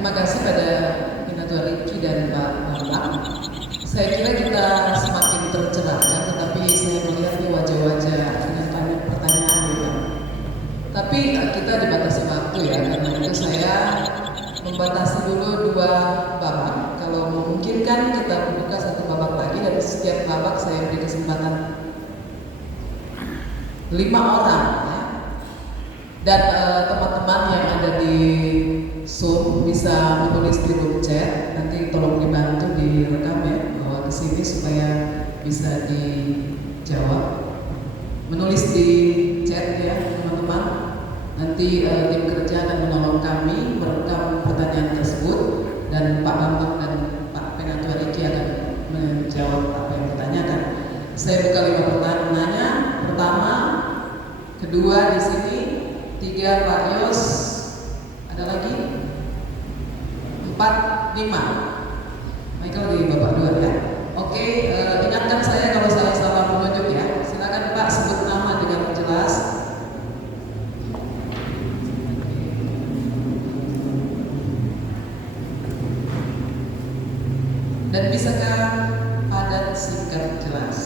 terima kasih pada Inatua Riki dan Pak Bambang. Saya kira kita semakin tercerahkan, tetapi saya melihat nih wajah-wajah dengan banyak pertanyaan juga. Tapi kita dibatasi waktu ya, karena itu saya membatasi dulu 2 babak. Kalau memungkinkan kita buka 1 babak lagi, dan setiap babak saya beri kesempatan 5 orang ya. Dan teman-teman yang ada di Zoom bisa menulis di grup chat, nanti tolong dibantu direkam ya, bawa ke sini supaya bisa dijawab. Menulis di chat ya teman-teman, nanti tim kerja akan menolong kami merekam pertanyaan tersebut, dan Pak Bambang dan Pak Penatua Riki akan menjawab apa yang ditanyakan. Saya buka 5 pertanyaan. Pertama, kedua di sini, 3 Pak Yos, ada lagi 4, 5. Michael di Bapak 2 ya. Oke, ingatkan saya kalau saya salah menunjuk ya. Silakan Pak sebut nama dengan jelas. Dan bisakah padat, singkat, jelas?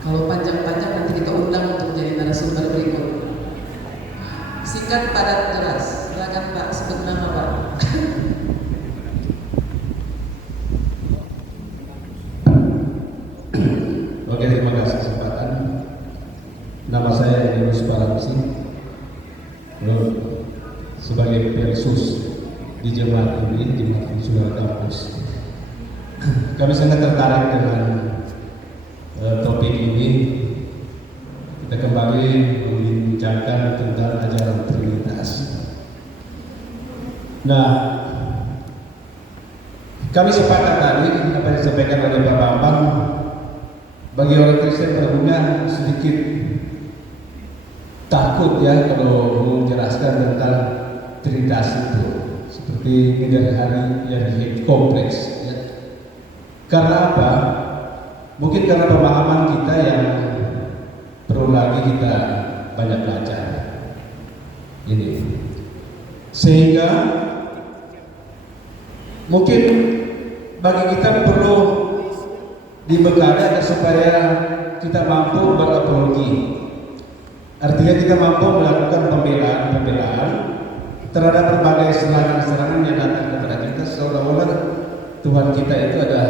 Kalau panjang-panjang nanti kita undang untuk jadi narasumber berikut. Singkat, padat, jelas. Silakan Pak sebut nama Pak. Oke, terima kasih kesempatan. Nama saya Yunus Baramsi, sebagai Persus di Jemaat ini, Jemaat Suara Kampus. Kami sangat tertarik dengan topik ini. Kita kembali membincangkan tentang ajaran Trinitas. Nah, kami sepakat tadi apa yang disampaikan oleh Pak Bambang. Bagi orang Kristen berguna sedikit takut ya kalau menjelaskan tentang Trinitas itu, seperti dari hari yang kompleks ya. Karena apa? Mungkin karena pemahaman kita yang perlu lagi kita banyak belajar ini, sehingga mungkin bagi kita perlu dibekali supaya kita mampu berapologi. Artinya kita mampu melakukan pembelaan terhadap berbagai serangan-serangan yang datang kepada kita, seolah-olah Tuhan kita itu ada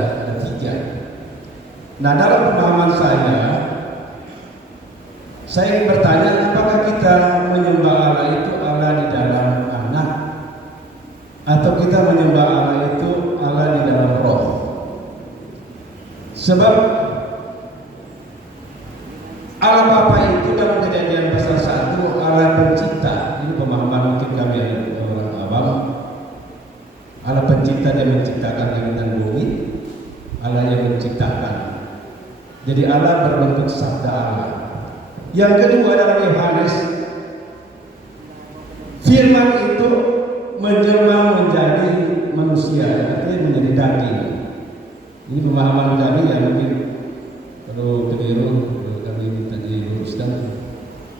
3. Nah, dalam pemahaman saya ingin bertanya, apakah kita menyembah Allah itu Allah di dalam anak, atau kita menyembah Allah itu Allah di dalam roh? Sebab Allah Bapa itu dalam Kejadian pasal 1 Allah pencipta. Ini pemahaman mungkin kami orang awam. Allah pencipta, Dia menciptakan langit dan bumi. Allah yang menciptakan. Jadi Allah berbentuk sabda Allah. Yang kedua dalam Yohanes, firman itu menjelma menjadi manusia, artinya menjadi daging. Ini pemahaman kami yang mungkin perlu keliru, kami minta diluruskan.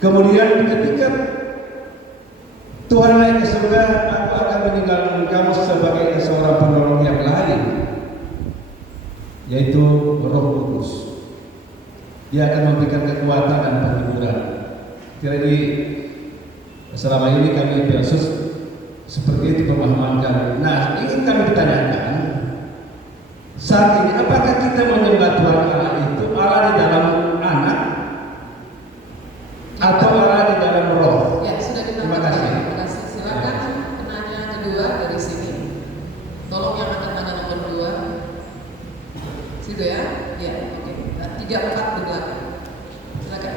Kemudian ketika Tuhan naik ke surga, aku akan meninggalkan kamu sebagai seorang penolong yang lain, yaitu Roh Kudus. Dia akan memberikan kekuatan dan penghiburan. Jadi selama ini kami Yesus seperti itu pemahaman kami. Nah, ingin kami tanyakan saat ini, apakah kita menyembah Tuhan Allah itu Allah di dalam anak atau Allah di dalam roh? Ya, sudah Terima kasih. Terima kasih. Silakan penanya kedua dari sini. Tolong yang angkat tangan nomor 2. Situ ya? Ya, oke. 3, 4 di belakang. Silakan.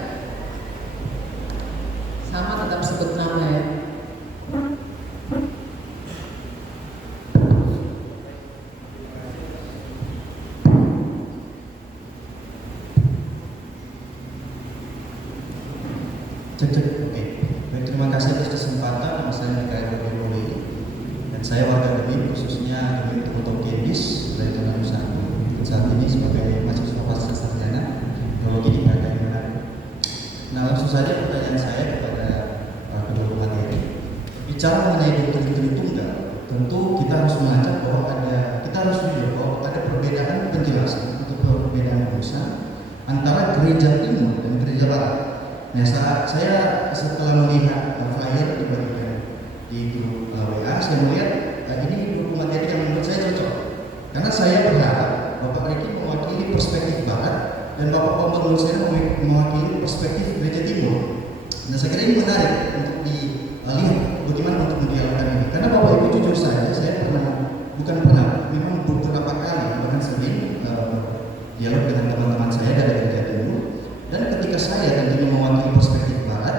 Sama, tetap sebut nama ya. Oke. Baik, terima kasih atas kesempatan. Nama saya Mikael Berloli dan saya warga Demit, khususnya Demit Teguh Kendis dari Tanah Nusa. Saat ini sebagai mahasiswa pasca sarjana teologi di PKN. Nah, langsung saja pertanyaan saya kepada kedua materi. bicara mengenai doktrin Tritunggal, tentu kita harus mengajak bahwa kita harus jujur bahwa ada perbedaan penjelasan atau perbedaan urusan antara gereja timur dan gereja barat. Nah, saya setelah melihat flyer dibagikan di grup WA, saya melihat ini grup materi yang menurut saya cocok. Karena saya berharap Bapak Riki mewakili perspektif barat dan Bapak Pembangun saya mewakili perspektif gereja timur. Nah, saya kira ini menarik untuk dilihat bagaimana untuk mendialogkan ini. Karena Bapak Ibu jujur saja, saya memang beberapa kali bahkan sering dialog dengan teman-teman saya dari gereja timur. Dan ketika saya tentunya mewakili perspektif barat,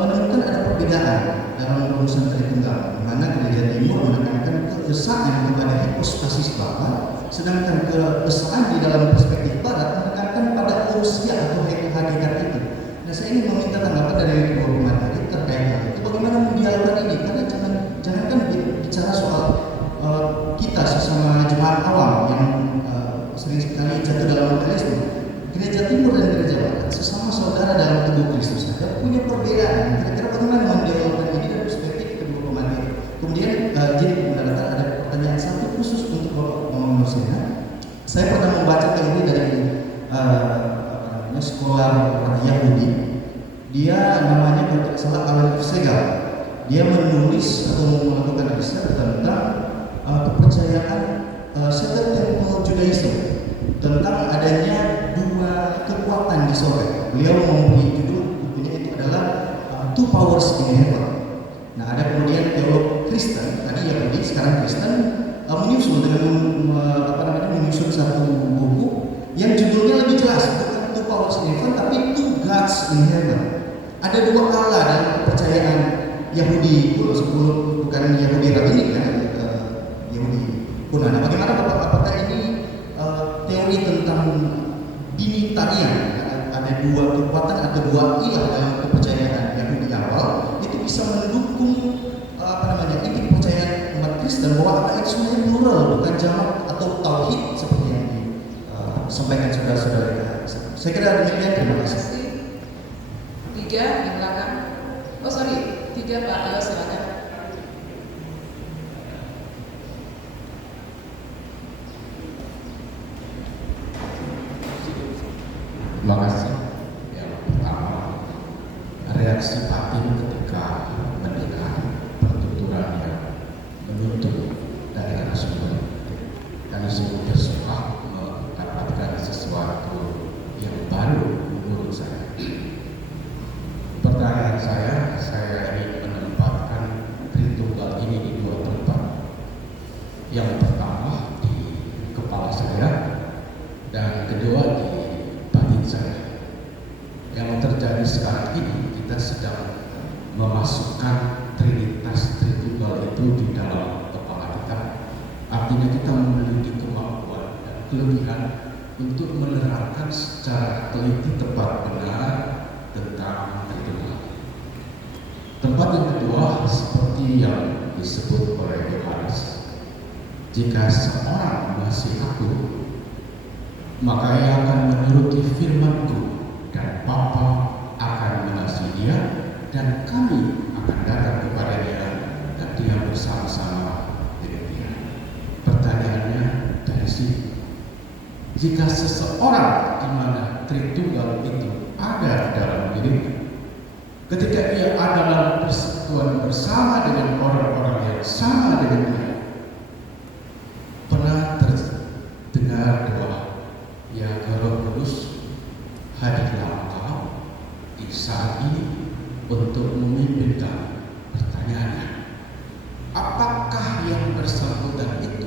menemukan ada perbedaan dalam urusan Tritunggal, di mana gereja timur menekankan keesaan kepada hipostasis Bapa, sedangkan keesaan di dalam perspektif barat menekankan pada usia atau hakikat itu. Nah, saya ingin meminta tanggapan dari kedua pemateri terkait hal itu. Bagaimana mendialogkan ini? Karena jangankan bicara soal kita sesama jemaat awam yang sering sekali jatuh dalam legalisme. Gereja timur dan gereja barat sesama saudara dalam tubuh Kristus saja punya perbedaan. Kira-kira bagaimana mendialogkan ini dari perspektif kedua pemateri? Kemudian jadi mendatang ada pertanyaan satu khusus untuk Bapak Manusia. Saya pernah membaca teori dari sekolah Yahudi. Dia namanya kalau tidak salah Alan Segal. Dia menulis atau melakukan riset tentang kepercayaan Second Temple Judaism, tentang adanya dua kekuatan di sorga. Beliau memberi judul bukunya itu adalah Two Powers in Heaven. Nah, ada kemudian teolog Kristen, tadi Yahudi, sekarang Kristen, menyusun menyusun satu buku yang judulnya lebih jelas, bukan Two Powers in Heaven, tapi Two Gods in Heaven. Ada dua Allah dalam kepercayaan Yahudi kuno, bukan Yahudi rabbinik kan, Yahudi kuno. Nah, bagaimana Bapak, apakah ini teori tentang binitarian, ada dua kekuatan atau dua ilah dalam kepercayaan Yahudi awal, itu bisa mendukung ini kepercayaan umat Kristen bahwa Allah itu sebenarnya plural, bukan jamak atau tauhid seperti yang disampaikan saudara-saudara. Saya kira demikian, terima kasih. 3 di belakang. Oh sorry, 3 Pak, ayo silakan. Terima kasih. Yang pertama, reaksi batin ketika mendengar pertuturan yang menuntut dari narasumber. Kami sungguh bersuka mendapatkan sesuatu yang baru menurut saya. Pertanyaan saya ingin menempatkan Tritunggal ini di dua tempat. Yang pertama di kepala saya dan kedua di batin saya. Yang terjadi sekarang ini, kita sedang memasukkan Trinitas Tritunggal itu di dalam kepala kita. Artinya kita memiliki kemampuan dan kelebihan untuk menerangkan secara teliti tepat benar tentang Tritunggal. Tempat yang kedua, seperti yang disebut oleh Yohanes, jika seorang mengasihi aku, maka ia akan menuruti firman-Ku, dan Bapa akan mengasihi dia, dan kami akan datang kepada dia, dan dia bersama-sama dengan dia. Pertanyaannya dari sini, jika seseorang di mana Tritunggal itu ada dalam dirinya, ketika ia ada dalam persekutuan bersama dengan orang-orang yang sama dengan dia, pernah terdengar doa, ya Roh Kudus, hadirlah Engkau di saat ini untuk memimpin kami. Pertanyaannya, apakah yang bersangkutan itu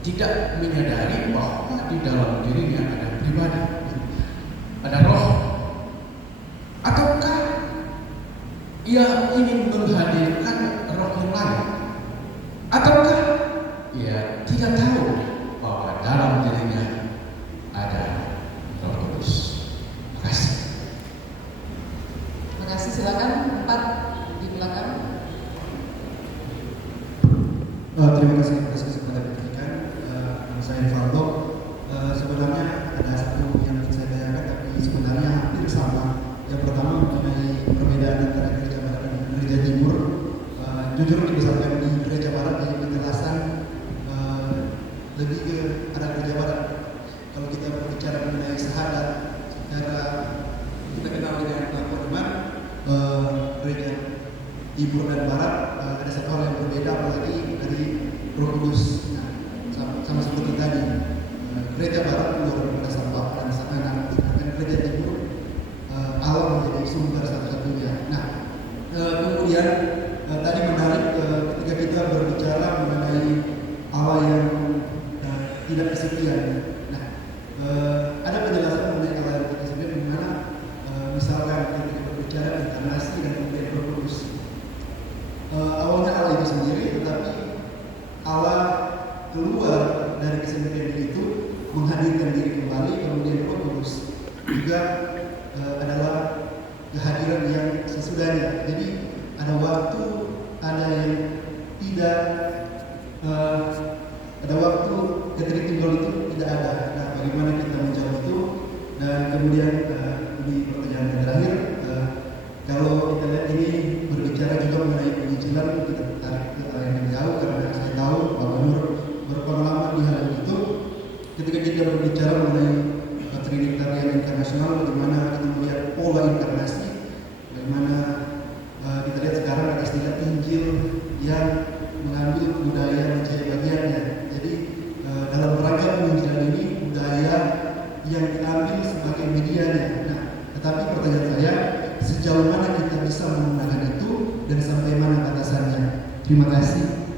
tidak menyadari bahwa di dalam dirinya ada pribadi, ada roh, ataukah ia ingin menghadirkan roh yang lain, ataukah ia tidak tahu bahwa dalam dirinya ada Roh Kudus? Terima kasih. Terima kasih, silakan 4 di belakang. Terima kasih atas kesempatan yang diberikan. Saya Valdo. Sebenarnya ada satu yang ingin saya tanyakan, tapi sebenarnya hampir sama. Yang pertama mengenai perbedaan antara gereja barat dan gereja timur. jujur dibesarkan di gereja barat, jadi penjelasan lebih ke anak gereja barat. Kalau kita berbicara mengenai syahadat, secara kita kenal dengan pelaku iman, gereja timur dan barat ada satu hal yang berbeda, apalagi dari Roh Kudus. Nah, sama seperti tadi, gereja barat keluar daripada sampah dan anak, sedangkan gereja timur Allah menjadi sumber satu-satunya. Nah, kemudian tadi menarik ketika kita berbicara mengenai Allah yang tidak kesepian. Nah, ada penjelasan mengenai Allah yang tidak kesepian, di mana misalkan ketika berbicara inkarnasi dan kemudian Roh Kudus. Awalnya Allah itu sendiri, tetapi Allah keluar dari kesepian itu, menghadirkan diri kembali, kemudian Roh Kudus juga adalah kehadiran yang sesudahnya. Jadi ada waktu, ada yang tidak, ada waktu ketika tinggal itu tidak ada. Nah, bagaimana kita menjawab itu? Dan kemudian di pertanyaan yang terakhir, kalau kita lihat ini berbicara juga mengenai penginjilan, kita tarik ke hal yang jauh karena saya tahu Pak Gubernur berpengalaman di hal itu. Ketika kita berbicara mengenai Trinitarian Internasional, bagaimana kita melihat pola inkarnasi, bagaimana kita lihat sekarang ada istilah Injil yang mengambil budaya menjadi bagiannya. Jadi dalam rangka penginjilan ini budaya yang diambil sebagai medianya. Nah, tetapi pertanyaan saya, sejauh mana kita bisa menggunakan itu dan sampai mana batasannya? Terima kasih.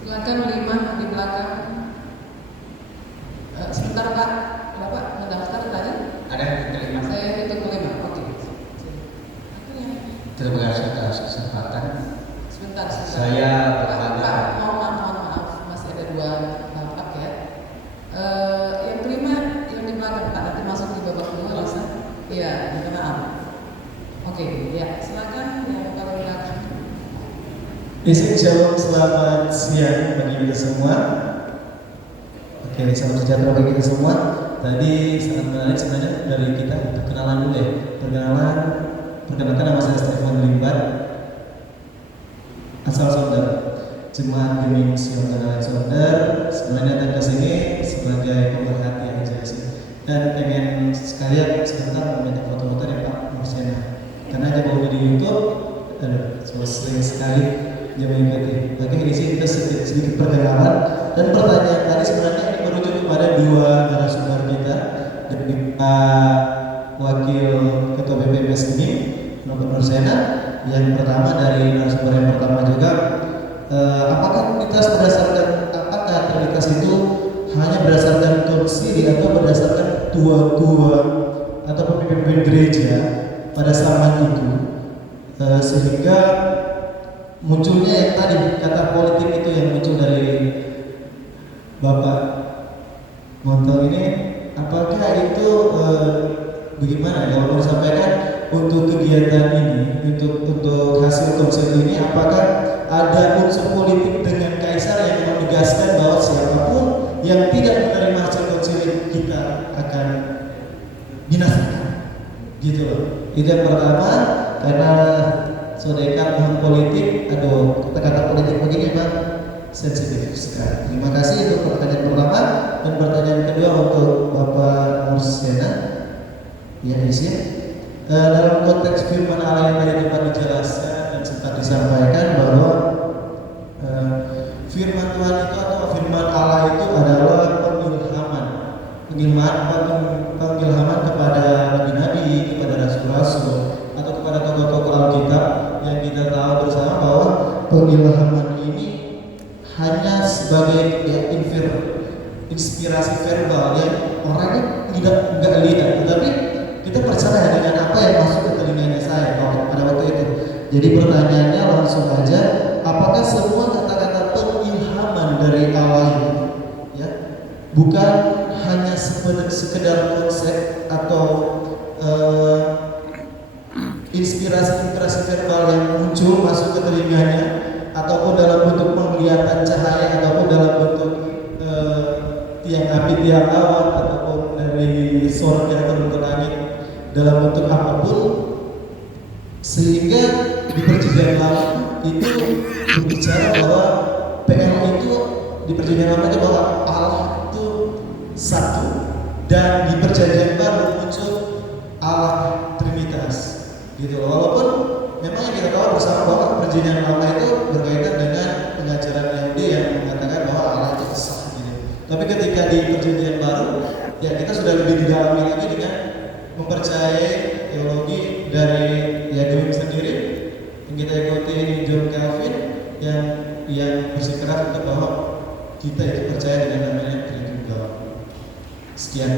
Silakan 5 di belakang. Sebentar Pak, Bapak mendaftar tadi? Ada yang terima. Saya hitung ke 5. Oke. Terima kasih atas kesempatan. Sebentar. Saya berbangga. Pak, mohon maaf, masih ada 2 bapak ya. Yang terima yang di belakang Pak, nanti masuk di babak 2 bisa? Iya, minta maaf. Oke, ya silakan yang paling belakang. Izin shalom, selamat siang bagi kita semua. Oke, salam sejahtera bagi kita semua. Tadi sangat menarik sebenarnya dari kita untuk kenalan dulu ya. Perkenalkan nama saya Stefan Limbat, asal Sonder, Jemaat Geming Sion Tanah Sonder. Sebenarnya datang ke sini sebagai pemerhati aja sih. Dan pengen sekalian sebentar meminta foto-foto dari Pak Mursena. Karena aja baru di YouTube, aduh, sering sekali dia mengikuti. Oke, di sini kita sedikit perkenalan dan pertanyaan tadi sebenarnya ini merujuk kepada 2 narasumber kita, dari Pak Wakil Ketua BPMS ini, Pak Mursena. Yang pertama dari narasumber yang pertama juga, apakah Trinitas itu hanya berdasarkan konsili atau berdasarkan tua-tua atau pemimpin gereja pada zaman itu, sehingga munculnya yang tadi kata politik itu yang muncul dari Bapak Montong ini, apakah itu bagaimana kalau mau disampaikan untuk kegiatan ini, untuk hasil konsil ini, apakah ada unsur politik dengan Kaisar yang menegaskan bahwa siapapun yang tidak menerima hasil konsil kita akan binasakan, gitu loh. Itu yang pertama, karena sodekan dengan politik, kata-kata politik begini Pak, sensitif sekali. Terima kasih untuk pertanyaan pertama, dan pertanyaan kedua untuk Bapak Mursena. Ya, isi. Dalam konteks firman Allah yang tadi dapat dijelaskan dan sempat disampaikan bahwa firman Tuhan itu atau firman Allah itu adalah pengilhaman kepada nabi-nabi, kepada rasul-rasul, atau kepada tokoh-tokoh Alkitab yang kita tahu bersama bahwa pengilhaman ini hanya sebagai inspirasi verbal yang orangnya nggak lihat, tetapi kita percaya dengan apa yang masuk ke telinganya saya pada waktu itu. Jadi pertanyaannya langsung aja, apakah semua kata-kata pengilhaman dari Allah ini, ya, bukan hanya sekedar konsep atau inspirasi verbal yang muncul masuk ke telinganya, ataupun dalam bentuk penglihatan cahaya, ataupun dalam bentuk tiang api, tiang awan, ataupun dari surga turun ke langit, dalam bentuk apapun, Sehingga di perjanjian lama itu berbicara bahwa PLO itu di perjanjian lama itu bahwa Allah itu satu, dan di perjanjian baru muncul Allah Trinitas gitu loh. Walaupun memang yang kita tahu bersama bahwa perjanjian lama itu berkaitan dengan pengajaran Yahudi yang mengatakan bahwa Allah itu esa gitu. Tapi ketika di perjanjian baru ya kita sudah lebih didalami lagi dengan mempercayai teologi dari Yahudi sendiri yang kita ikuti John Calvin yang bersikeras untuk bahwa kita itu percaya dengan namanya Tritunggal. Sekian,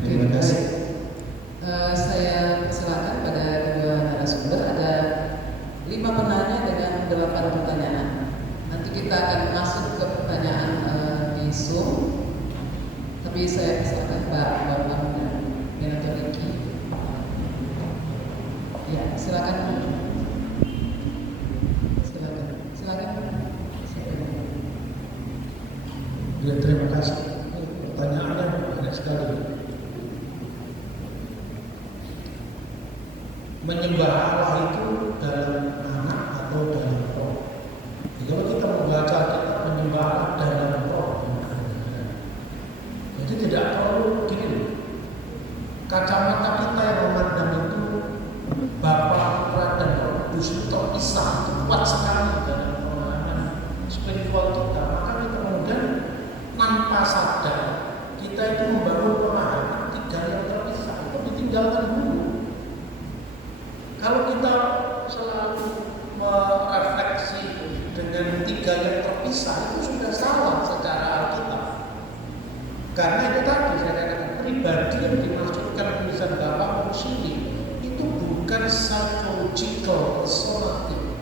terima kasih. Saya persilakan pada kedua narasumber, ada 5 penanya dengan 8 pertanyaan. Nanti kita akan masuk ke pertanyaan di Zoom. Tapi saya persilakan Pak Bambang dan Senator Riki. Ya, silakan. Ya, terima kasih. Pertanyaannya banyak sekali. Menyembah Allah itu dalam anak atau dalam roh? Kalau kita membaca kita menyembah Allah dalam roh. Jadi tidak perlu gini. Kacamata kita yang memandang itu Bapa, Putra, dan Roh Kudus itu terpisah, kuat sekali dalam pemahaman spiritual kita. Maka kita kemudian tanpa sadar kita itu membangun pemahaman 3 yang terpisah, itu ditinggalkan dulu. Kalau kita selalu merefleksi dengan 3 yang terpisah, itu sudah salah secara Alkitab. Karena itu tadi saya katakan pribadi yang dimaksudkan tulisan Bapak Musili itu bukan psychological personality,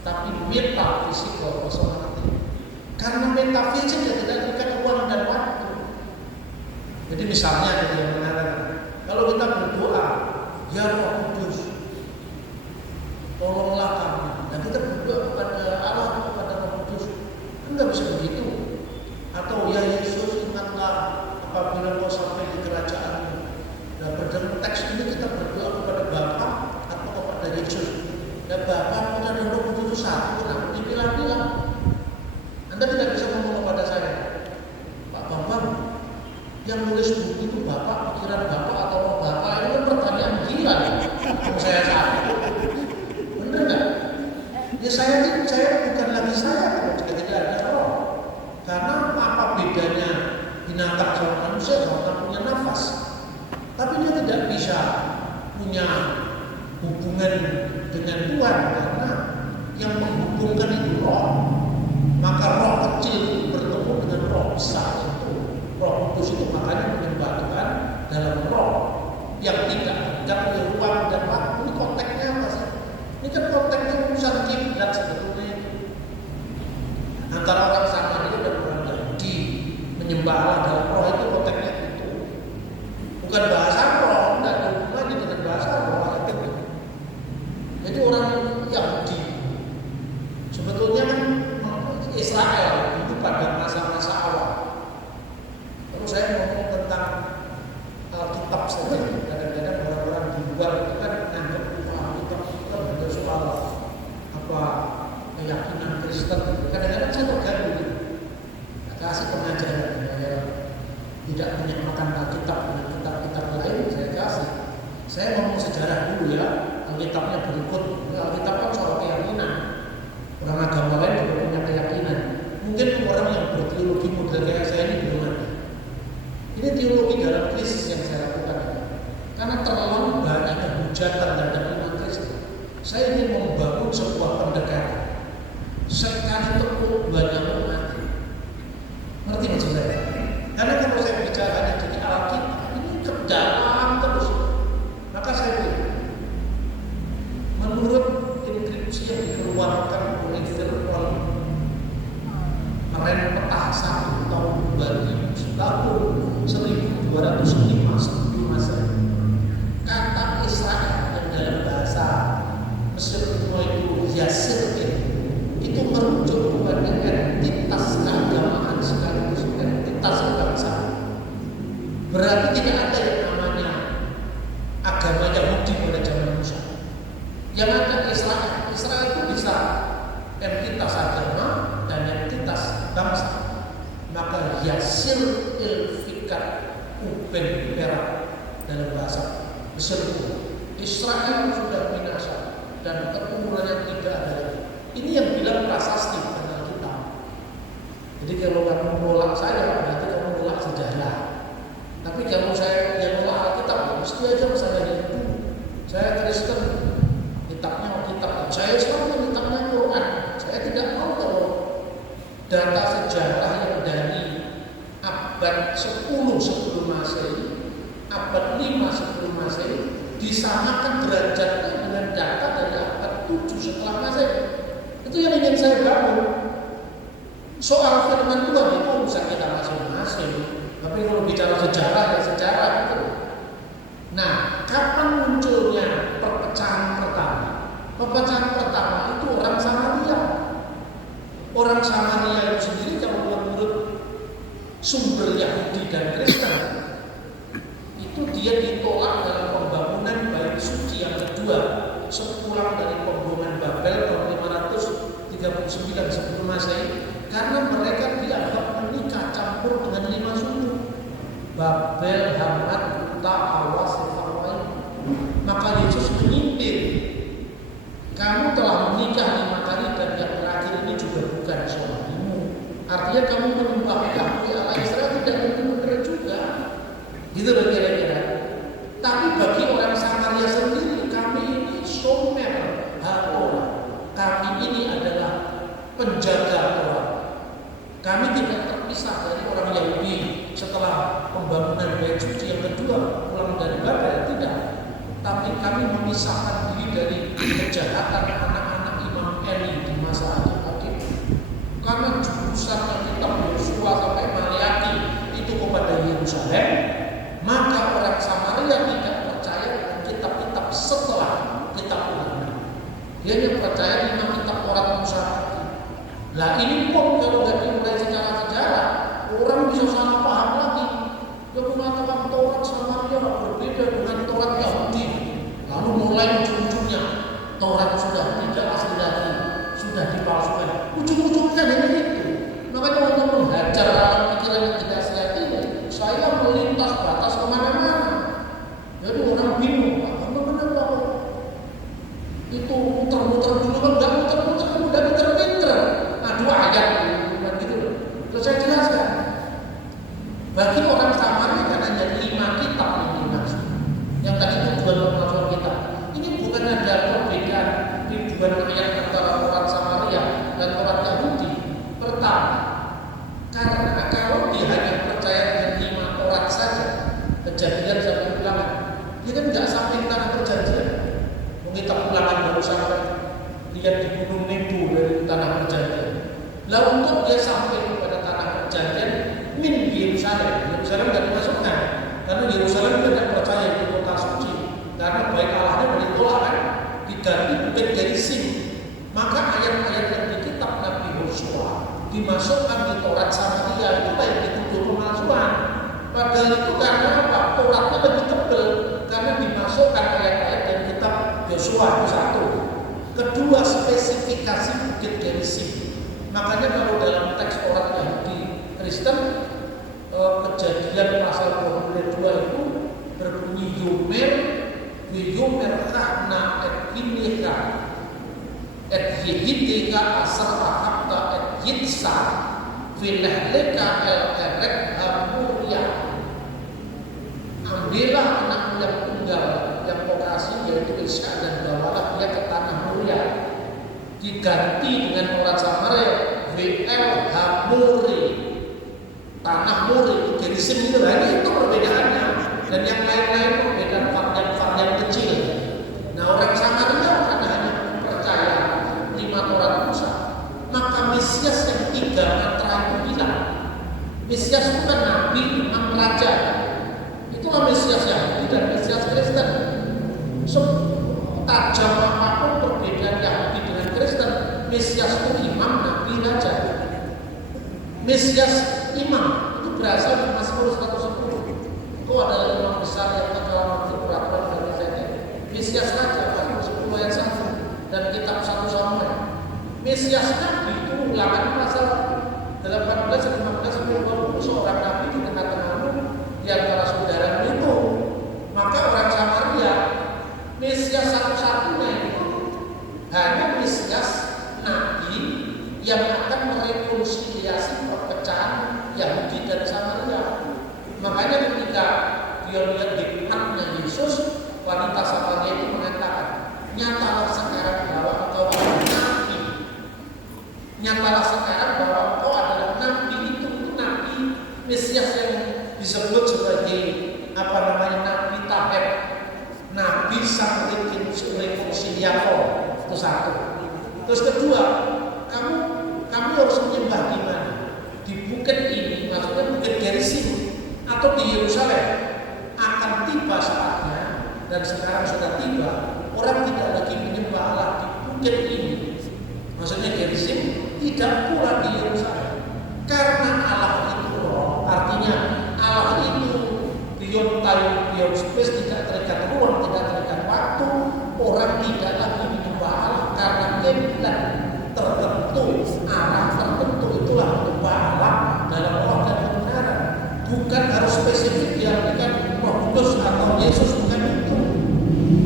tapi metaphysical personality. Karena metafisik ya tidak terikat ruang dan waktu. Jadi misalnya ada yang mengatakan, kalau kita berdoa, ya Roh Kudus, tolonglah kami. Dan kita berdoa kepada Allah, kepada Roh Kudus, enggak bisa begitu. Atau ya Yesus, ingatlah apabila kau sampai di kerajaan-Mu. Dan dalam teks ini kita berdoa kepada Bapa atau kepada Yesus. Dan Bapa, Putra, dan Roh Kudus itu satu. Nah, dibilang-bilang. Anda tidak bisa ngomong kepada saya, Pak Bambang, yang nulis buku itu Bapak, pikiran Bapak atau Roh Bapak, itu kan pertanyaan gila ya. Saya salah. Benar nggak? Ya saya bukan lagi saya kalau jika tidak ada roh. Karena apa bedanya binatang sama manusia? Sama punya nafas, tapi dia tidak bisa punya hubungan dengan Tuhan karena yang menghubungkan itu roh. Maka roh kecil bertemu dengan roh besar itu, Roh Kudus itu makanya menyembah Tuhan dalam roh yang tidak oleh ruang dan waktu. Ini konteksnya apa sih? Ini kan konteksnya urusan kiblat sebetulnya itu. Antara orang sama itu dan orang Yahudi menyembah Allah dalam roh itu konteksnya itu. Bukan bahasa roh, tidak ada hubungannya dengan bahasa roh itu. Jadi orang Yahudi sebetulnya kan Israel itu pada masa-masa awal. Kalau saya ngomong tentang Alkitab saja, kadang-kadang orang-orang di luar itu kan menganggap Alkitab itu kan ada soal apa keyakinan Kristen. Kadang-kadang saya terganggu. Kasih pengajaran saya tidak menyamakan Alkitab dengan kitab-kitab lain, saya kasih. Saya ngomong sejarah dulu ya, Alkitabnya berikut. Alkitab kan soal keyakinan. Orang agama lain juga punya keyakinan. Mungkin orang yang berteologi model kayak saya ini belum ada. Ini teologi dalam krisis yang saya lakukan. Karena terlalu banyaknya hujatan terhadap iman Kristen. Saya ingin membangun sebuah pendekatan. Sekali tepuk banyak mati. Ngerti maksud saya? Karena kalau saya bicara di Alkitab ini ke dalam terus. Maka saya bilang, menurut inskripsi yang dikeluarkan oleh Firman Ren Petah 1 tahun 2000 tahun 1205 sebelum Masehi, kata Israel yang dalam bahasa Mesir itu Yasir itu merujuk kepada entitas keagamaan sekaligus entitas bangsa. Berarti tidak ada yang namanya agama Yahudi pada zaman Musa. Yang ada Israel. Israel itu bisa entitas agama dan entitas bangsa. Maka yasir ilfikat uben merah dalam bahasa Mesir itu. Israel sudah binasa dan keturunannya tidak ada lagi. Ini yang bilang prasasti tentang kita. Jadi kalau kamu menolak saya, berarti kamu menolak sejarah. Tapi kalau saya yang menolak Alkitab, mesti aja saya Hindu, saya Kristen, kitabnya Alkitab. Saya selalu kitabnya Quran. Saya tidak mau kalau data sejarah yang dari abad 10 sebelum Masehi, abad 5 sebelum Masehi disamakan derajatnya dengan data dari abad 7 setelah Masehi. Itu yang ingin saya bangun. Soal firman Tuhan itu bisa kita masing-masing. Tapi kalau bicara sejarah ya sejarah gitu. Nah, kapan munculnya perpecahan pertama? Perpecahan pertama itu orang Samaria. Orang Samaria itu sendiri kalau menurut sumber Yahudi dan Kristen itu dia ditolak dalam pembangunan bait suci yang kedua sepulang dari pembuangan Babel tahun 539 sebelum Masehi, karena mereka dianggap menikah campur dengan 5 suku: Babel, Hamat, Kuta, Awas, Sefarwain. Maka Yesus menyimpir, kamu telah menikah 5 kali dan yang terakhir ini juga bukan suamimu. Artinya kamu menyembah Yahweh Allah Israel tidak benar juga. Gitu loh kira-kira. Tapi bagi orang Samaria sendiri, kami ini somer Ha'ora. Kami ini adalah penjaga Torah. Kami tidak terpisah dari orang Yahudi setelah pembangunan bait suci yang kedua pulang dari Babel, tidak. Tapi kami memisahkan diri dari kejahatan anak-anak Imam Eli di masa Hakim. Karena jurusan kitab Yosua sampai Maliaki itu kepada Yerusalem, maka orang Samaria tidak percaya dengan kitab-kitab setelah kitab Ulangan. Dia yang percaya dengan kitab Taurat Musa. Lah ini pun kalau nggak dimulai secara sejarah, orang bisa salah paham lagi. Dia mengatakan Taurat Samaria berbeda dengan Taurat Yahudi. Lalu mulai ujung-ujungnya Taurat sudah tidak asli lagi, sudah dipalsukan. Ujung-ujungnya dari itu. Makanya untuk menghajar alam pikiran yang tidak sehat ini, saya melintas batas kemana-mana. Jadi orang bingung, bagaimana Pak? Itu muter-muter dulu kan nggak muter-muter, kan udah pinter-pinter. Nah 2 ayat gitu. Terus saya jelaskan. Bagi orang Samaria kan hanya 5 kitab yang dimaksud. Yang tadi tujuan pemasuk kita. Ini bukan ada perbedaan ribuan ayat antara orang Samaria dan orang Yahudi. Pertama, karena kalau dia hanya percaya dengan 5 orang saja, Kejadian sampai Ulangan, dia kan nggak sampai tanah perjanjian. Mengitab Ulangan baru sampai lihat di Gunung Nebo dari tanah perjanjian. Lalu untuk dia sampai kepada tanah perjanjian, min Yerusalem. Yerusalem tidak dimasukkan karena Yerusalem tidak percaya di kota suci, karena baik Allahnya ditolak kan, diganti bukan dari sini. Maka ayat-ayat yang di kitab Nabi Yosua dimasukkan di Taurat Samaria itu baik dituduh pemalsuan. Padahal itu karena apa? Tauratnya lebih tebal karena dimasukkan ayat-ayat dari kitab Yosua itu satu. Kedua, spesifikasi bukit Gerizim. Makanya kalau dalam teks Taurat Yahudi Kristen, Kejadian pasal 22 itu berbunyi Yomer kahna et kineka et yehideka asar ahapta et yitsa filehleka el erek hamuria. Ambillah anakmu yang tunggal yang kau kasih yaitu Ishak dan bawalah dia ke tanah Moria, diganti dengan orang Samaria VL Hamuri, tanah Muri, Gerizim itu lagi itu perbedaannya, dan yang lain-lain perbedaan varian kecil. Nah orang Samaria karena hanya percaya 5 Taurat Musa, maka Mesias yang 3 mantra itu bilang, Mesias bukan nabi, imam, raja. Itulah Mesias Yahudi dan Mesias Kristen. Tajam apapun perbedaan Yahudi dengan Kristen, Mesias itu imam, nabi, raja. Mesias imam itu berasal dari Mazmur 110. Kau adalah imam besar yang telah mati peraturan dari Zedek. Mesias raja Mazmur 10 ayat 1. Rasul Samuel. Mesias Nabi itu Ulangan pasal 18 dan 15 20 seorang nabi di tengah-tengahmu di antara saudaramu itu. Maka orang Samaria, Mesias satu-satunya itu hanya Mesias Nabi yang akan merekonsiliasi perpecahan Yahudi dan Samaria. Makanya ketika dia lihat hikmatnya Yesus, wanita Samaria itu mengatakan, nyatalah sekarang bahwa engkau adalah nabi. Nyatalah sekarang bahwa engkau adalah nabi. Itu nabi Mesias yang disebut sebagai nabi Taheb, nabi sang rekonsiliator. Itu satu. Terus kedua, kamu harus menyembah di mana? Di bukit ini, maksudnya bukit Gerizim atau di Yerusalem. Akan tiba saatnya, dan sekarang sudah tiba, orang tidak lagi menyembah Allah di bukit ini, maksudnya Gerizim, tidak pula di Yerusalem. Karena Allah itu roh, artinya Allah itu beyond time, beyond space, tidak terikat ruang, tidak terikat waktu. Orang tidak lagi menyembah Allah karena kiblat tertentu, arah tertentu, itulah menyembah Allah dalam roh dan kebenaran. Bukan harus spesifik diartikan Roh Kudus atau Yesus, bukan itu.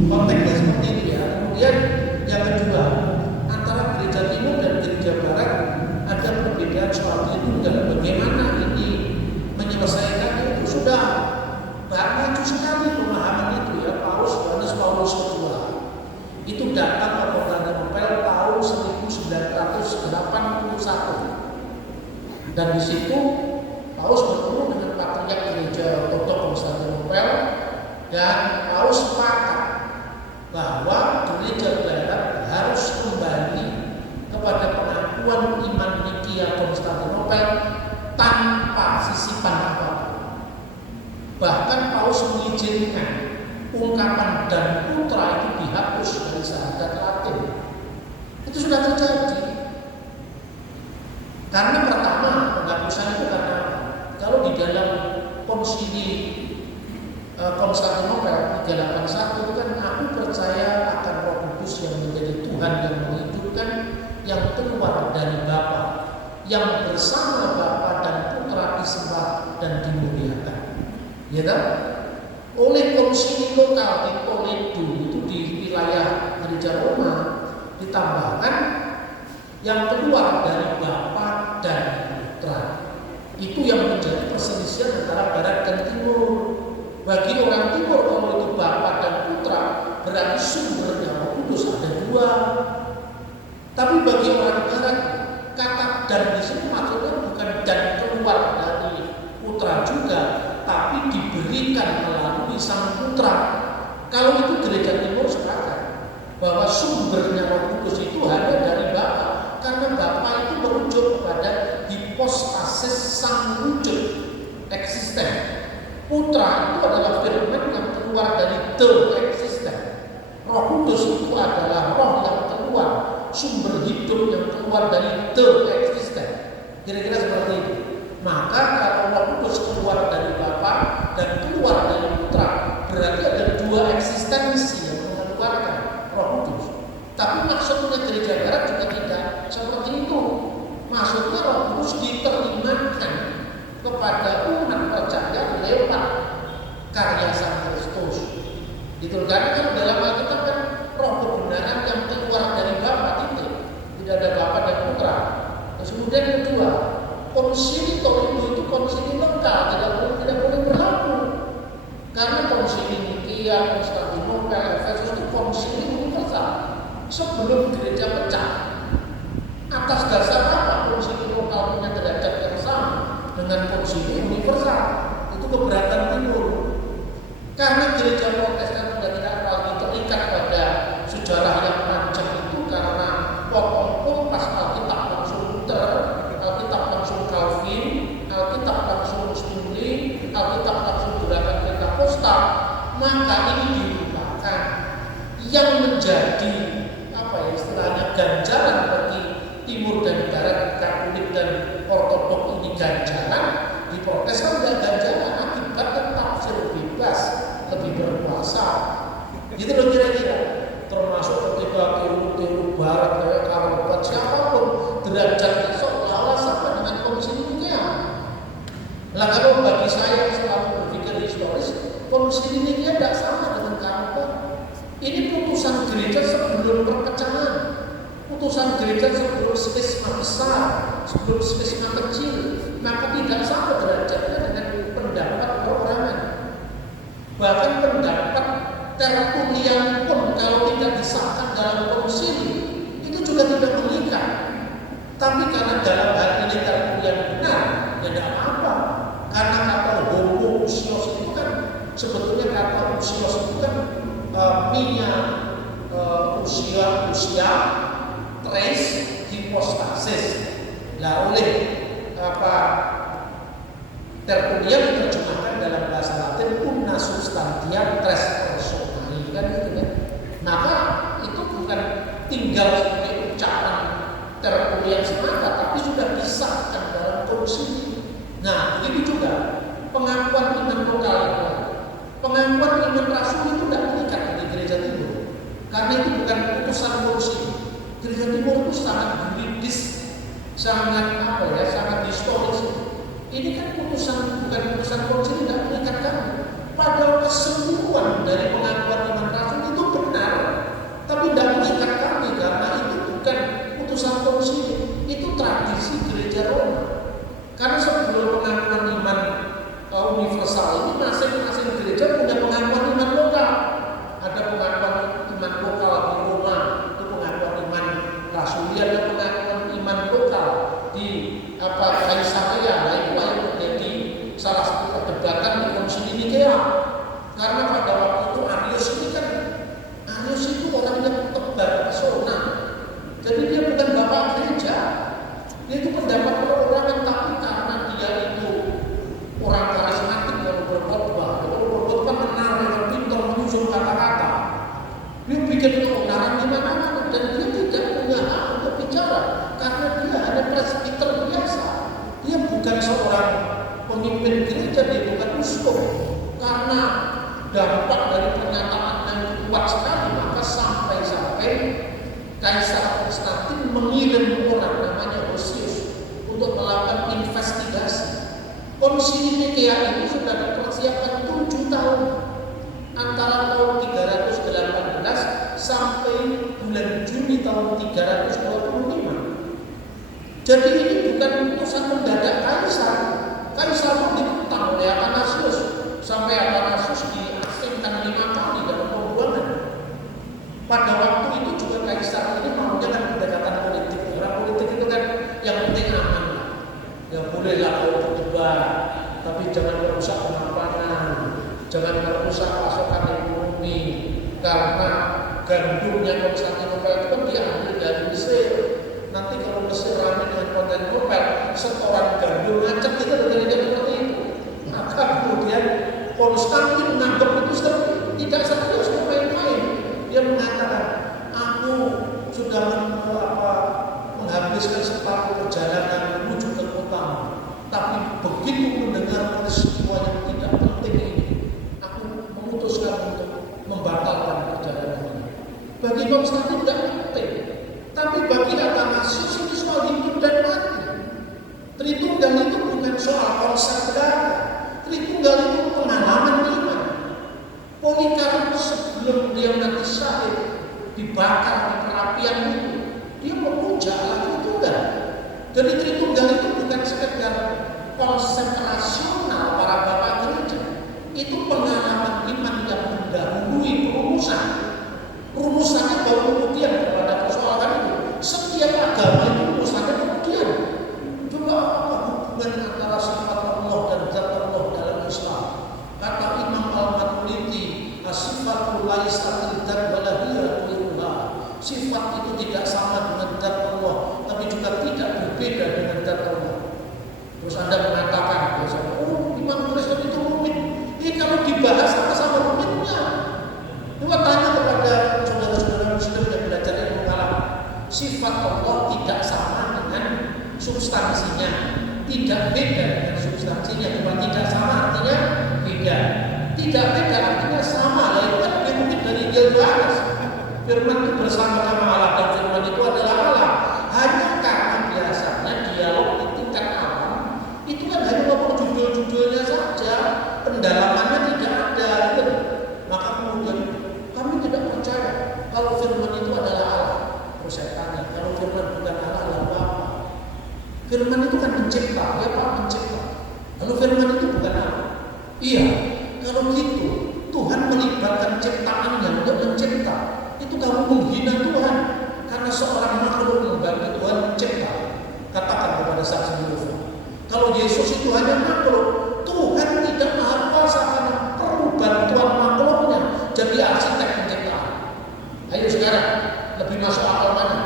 Konteksnya seperti itu ya. Kemudian yang kedua, antara gereja timur dan gereja barat ada perbedaan soal Tritunggal. Bagaimana ini menyelesaikan itu sudah maju sekali pemahaman itu ya. Yohanes Paulus kedua itu datang ke Konstantinopel tahun 1981, dan di situ Paus bertemu dengan patriark gereja Ortodoks Konstantinopel, dan Paus sepakat bahwa gereja barat harus kembali kepada pengakuan iman Nikia Konstantinopel tanpa sisipan apapun. Bahkan Paus mengizinkan ungkapan dan putra itu dihapus dari syahadat Latin. Itu sudah terjadi. Karena pertama, penghapusan itu karena kalau di dalam konsili Konstantinopel 381 itu kan, aku percaya akan Roh Kudus yang menjadi Tuhan dan menghidupkan, yang keluar dari Bapa, yang bersama Bapa dan Putra disembah dan dimuliakan. Ya kan? Oleh konsili lokal di Toledo itu di wilayah gereja Roma ditambahkan yang keluar dari Bapa dan Putra. Itu yang menjadi perselisihan antara barat dan timur. Bagi orang timur, kalau itu Bapa dan Putra berarti sumbernya Roh Kudus ada dua. Tapi bagi orang barat, kata dan di sini maksudnya bukan dan keluar dari Putra juga, tapi diberikan melalui Sang Putra. Kalau itu gereja timur sepakat bahwa sumbernya Roh Kudus itu hanya dari Bapa, karena Bapa itu merujuk kepada hipostasis sang wujud eksisten. Putra itu adalah firman yang keluar dari the eksisten. Roh Kudus itu adalah roh yang keluar, sumber hidup yang keluar dari the eksisten. Kira-kira seperti itu. Maka kalau Roh Kudus keluar dari Bapa dan keluar dari Putra, berarti ada dua eksistensi yang mengeluarkan Roh Kudus. Tapi maksudnya gereja barat juga tidak seperti itu. Maksudnya Roh Kudus diterlimakan kepada umat percaya lewat karya Sang Kristus. Itu karena kan dalam Alkitab kan roh kebenaran yang keluar dari Bapa, tidak ada Bapa dan Putra. Terus kemudian yang kedua, konsili Toledo itu konsili lokal, tidak boleh berlaku. Karena konsili Nikia, Konstantinopel, Efesus itu konsili universal. Sebelum gereja pecah, atas dasar apa konsili lokal punya derajat yang sama dengan konsili universal? Itu keberatan timur. Karena gereja Protestan sudah tidak lagi terikat pada sejarah yang panjang itu, karena potong pas Alkitab langsung Luther, Alkitab langsung Calvin, Alkitab langsung Zwingli, Alkitab langsung gerakan Pentakosta, maka ini dilupakan. Yang menjadi istilahnya ganjaran bagi timur dan barat, Katolik dan Ortodoks ini ganjaran, di Protestan tidak ganjaran, akibatnya tafsir bebas, lebih berkuasa. Gitu loh kira-kira. Termasuk ketika teori barat gereja sebelum perpecahan, putusan gereja sebelum skisma besar, sebelum skisma kecil, maka tidak sama derajatnya dengan pendapat perorangan. Bahkan pendapat Tertullian pun kalau tidak disahkan dalam konsili itu juga tidak mengikat. Tapi karena dalam hal ini Tertullian benar, ya tidak apa-apa. Karena kata homo usios itu kan sebetulnya kata usios itu kan usia tres hipostasis. Lah oleh Tertullian diterjemahkan dalam bahasa Latin una substantia tres personae, kan gitu kan. Maka itu bukan tinggal sebagai ucapan Tertullian semata, tapi sudah disahkan dalam konsili. Nah, begitu juga pengakuan iman lokal itu. Pengakuan iman rasul itu tidak mengikat di gereja timur, karena itu bukan putusan konsili. Gereja timur itu sangat yuridis, sangat sangat historis. Ini kan bukan putusan konsili, tidak mengikat kami. Padahal keseluruhan dari pengakuan iman rasul itu benar, tapi tidak mengikat kami karena itu bukan putusan konsili, itu tradisi gereja Roma. Karena sebelum pengakuan iman universal ini masing-masing gereja punya pengakuan iman lokal. Ada pengakuan iman lokal di Roma, itu pengakuan iman rasulia, ada pengakuan iman lokal di Kaisarea. Nah, itu yang menjadi salah satu perdebatan di Konsili Nikea. Karena pada waktu itu Arius itu orang yang tebar pesona. Jadi dia bukan bapak gereja, dia itu pendapat perorangan, tapi karena dia itu orang karismatik yang berkhotbah menarik dengan pintar menyusun kata-kata, dia bikin keonaran di mana-mana dan dia tidak punya hak untuk bicara karena dia hanya presbiter biasa. Dia bukan seorang pemimpin gereja, dia bukan uskup. Karena dampak dari pernyataan yang kuat sekali, maka sampai Kaisar Konstantin mengirim orang namanya Hosius untuk melakukan investigasi. Konsili Nikea ini sudah dipersiapkan 7 tahun, antara tahun 318 sampai bulan Juni tahun 325. Jadi ini bukan putusan mendadak Kaisar. Kaisar pun ditentang oleh Athanasius sampai Athanasius diasingkan 5 kali dalam pembuangan. Pada waktu itu juga Kaisar ini maunya kan pendekatan politik. Orang politik itu kan yang penting aman lah. Ya bolehlah kau berdebat, tapi jangan merusak penampangan, jangan merusak pasokan ekonomi. Karena gandumnya Konstantinopel itu kan diambil dari Mesir. Nanti kalau Mesir ramai dengan Konstantinopel, setoran gandum macet kita dengan seperti itu. Maka kemudian Konstantin menganggap itu tidak serius, main-main. Dia mengatakan, aku sudah menghabiskan separuh perjalanan menuju ke kotamu, tapi begitu mendengar peristiwa yang tidak penting ini, aku memutuskan untuk membatalkan perjalanan ini. Bagi Konstantin tidak penting, tapi bagi Athanasius itu soal hidup dan mati. Tritunggal itu bukan soal konsep data, Tritunggal itu pengalaman iman. Polikarpus sebelum dia mati syahid, dibakar di perapian itu, dia memuja Allah Tritunggal. Jadi Tritunggal itu bukan sekedar konsep rasional para bapak gereja, itu pengalaman iman yang mendahului perumusan. Rumusannya baru kemudian kepada persoalan itu. Setiap agama itu rumusannya kemudian. Coba apa hubungan antara sifat Allah dan zat Allah dalam Islam? Kata Imam Al-Maturidi, as-sifatul laisatil dzat walahiyatullah. Sifat itu tidak sama dengan zat Allah, tapi juga tidak berbeda dengan zat Allah. Terus Anda mengatakan, oh Imam Kristen itu rumit. Ini kalau dibahas sama rumitnya. Coba tanya kepada saudara-saudara Muslim yang belajar ilmu kalam. Sifat Allah tidak sama dengan substansinya, tidak beda dengan substansinya. Cuma tidak sama artinya beda. Tidak beda artinya sama. Lalu kan lebih dari Yohanes. Firman itu bersama-sama Allah dan firman itu adalah Allah. Hanya karena biasanya dialog di tingkat alam itu kan hanya ngomong judul-judulnya saja, pendalamannya tidak ada. Gitu. Maka kemudian kami tidak percaya kalau firman Firman itu kan mencipta, ya Pak, mencipta. Lalu firman itu bukan Allah. Iya, kalau gitu Tuhan melibatkan ciptaannya untuk mencipta. Itu kamu menghina Tuhan karena seorang makhluk membantu Tuhan mencipta. Katakan kepada saksi Yehova, kalau Yesus itu hanya makhluk, Tuhan tidak maha kuasa karena perlu bantuan makhluknya jadi arsitek penciptaan. Ayo sekarang lebih masuk akal mana?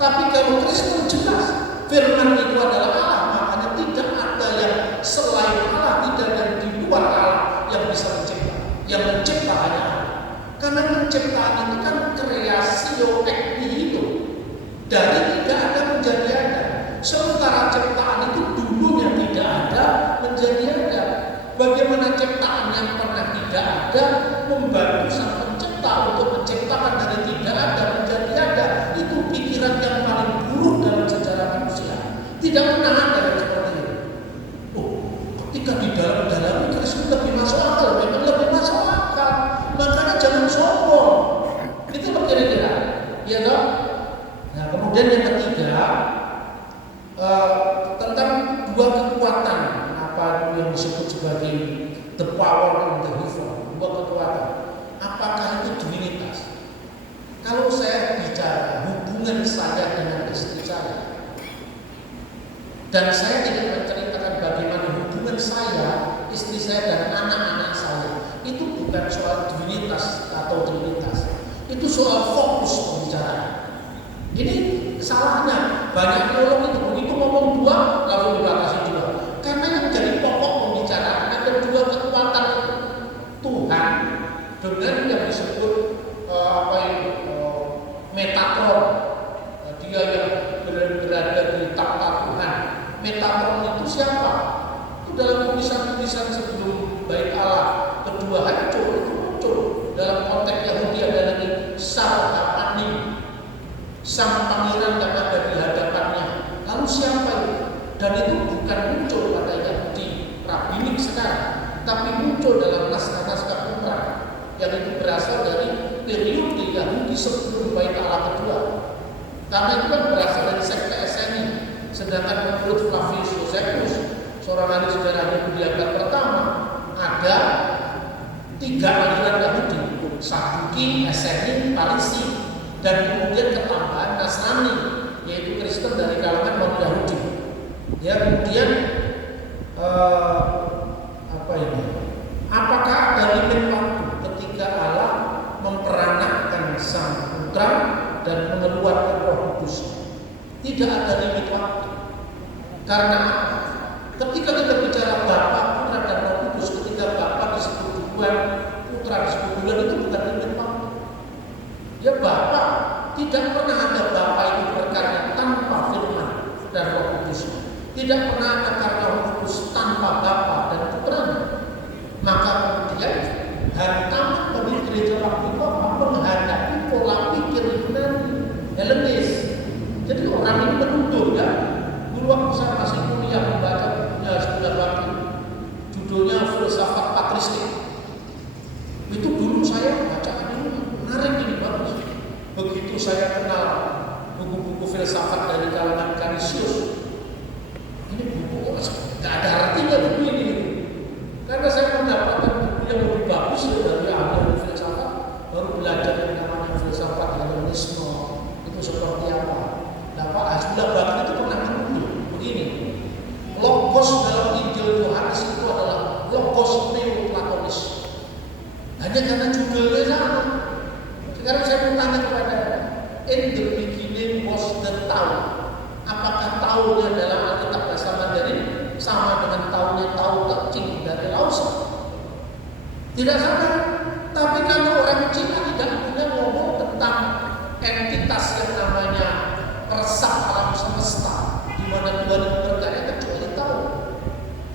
Tapi kalau Kristen jelas firman itu adalah Allah, makanya tidak ada yang selain Allah, tidak ada yang di luar Allah yang bisa mencipta. Yang mencipta hanya Allah. Karena penciptaan itu kan kreasio ex nihilo, dari tidak ada menjadi ada. Sementara ciptaan itu dulunya tidak ada menjadi ada. Bagaimana ciptaan yang pernah tidak ada membantu sang pencipta untuk menciptakan dari tidak ada menjadi ada? Itu pikiran yang paling buruk dalam sejarah manusia. Tidak pernah ada yang seperti itu. Oh, ketika di dalam Kristus lebih masuk akal, memang lebih masuk akal. Makanya jangan sombong. Itu kira-kira, ya toh? Nah, kemudian yang ketiga, tentang dua kekuatan apa yang disebut sebagai the power and the evil, dua kekuatan. Apakah itu divinitas? Kalau saya bicara hubungan saya dengan istri saya, dan saya tidak menceritakan bagaimana hubungan saya, istri saya dan anak-anak saya, itu bukan soal divinitas atau trinitas, itu soal fokus pembicaraan. Ini salahnya banyak teolog itu begitu ngomong dua lalu dibatasi dua, karena yang jadi pokok pembicaraan ada dua kekuatan Tuhan dengan yang disebut Metatron, dia yang berada di takhta Tuhan. Metatron itu siapa? Itu dalam tulisan-tulisan sebelum Bait Allah kedua hancur itu muncul dalam konteks Yahudi ada lagi Sarhapani, sang pangeran yang ada di hadapannya. Lalu siapa itu? Dan itu bukan muncul pada Yahudi rabbinik sekarang, tapi muncul dalam naskah-naskah Qumran yang itu berasal dari periode Yahudi sebelum Bait Allah kedua. Karena itu kan berasal dari sekte Esseni. Sedangkan menurut Flavius Josephus, seorang ahli sejarah Yahudi abad pertama, ada 3 aliran Yahudi: Saduki, Esseni, Parisi, dan kemudian ketambahan Nasrani, yaitu Kristen dari kalangan non-Yahudi. Ya, kemudian apakah ada limit waktu ketika Allah memperanakkan sang putra dan mengeluarkan Roh Kudus? Tidak ada limit waktu. Karena ketika kita bicara Bapa, Putra dan Roh Kudus, ketika Bapa disebut duluan, Putra disebut duluan, itu bukan limit waktu. Ya, Bapa, tidak pernah ada Bapa itu berkarya tanpa firman dan Roh Kudus. Tidak pernah ada karya Roh Kudus tanpa Bapa dan Putranya. Maka kemudian hantaman bagi gereja waktu itu menghadapi pola pikir Yunani Helenis. Jadi orang ini menuduh ya. Dulu waktu saya masih kuliah membaca bukunya sudah waktu, judulnya Filsafat Patristik. Itu dulu saya baca ini menarik, ini bagus. Begitu saya kenal buku-buku filsafat dari kalangan Canisius, ini buku nggak ada artinya buku ini. Karena saya mendapatkan buku yang lebih bagus dari ahli filsafat, baru belajar yang namanya filsafat Hellenisme itu seperti apa. Nah, Pak Hasbullah Bakri itu pernah menulis begini: logos dalam Injil Yohanes itu adalah logos neoplatonis. Hanya karena judulnya sama. Sekarang saya mau tanya kepada Anda, in the beginning was the Tau. Apakah Taunya dalam Alkitab bahasa Mandarin sama dengan Taunya Tau Te Ching dari Laos? Tidak sama. Tapi karena orang Cina tidak punya ngomong tentang entitas yang namanya resah alam semesta, di mana Tuhan itu berkarya kecuali Tau.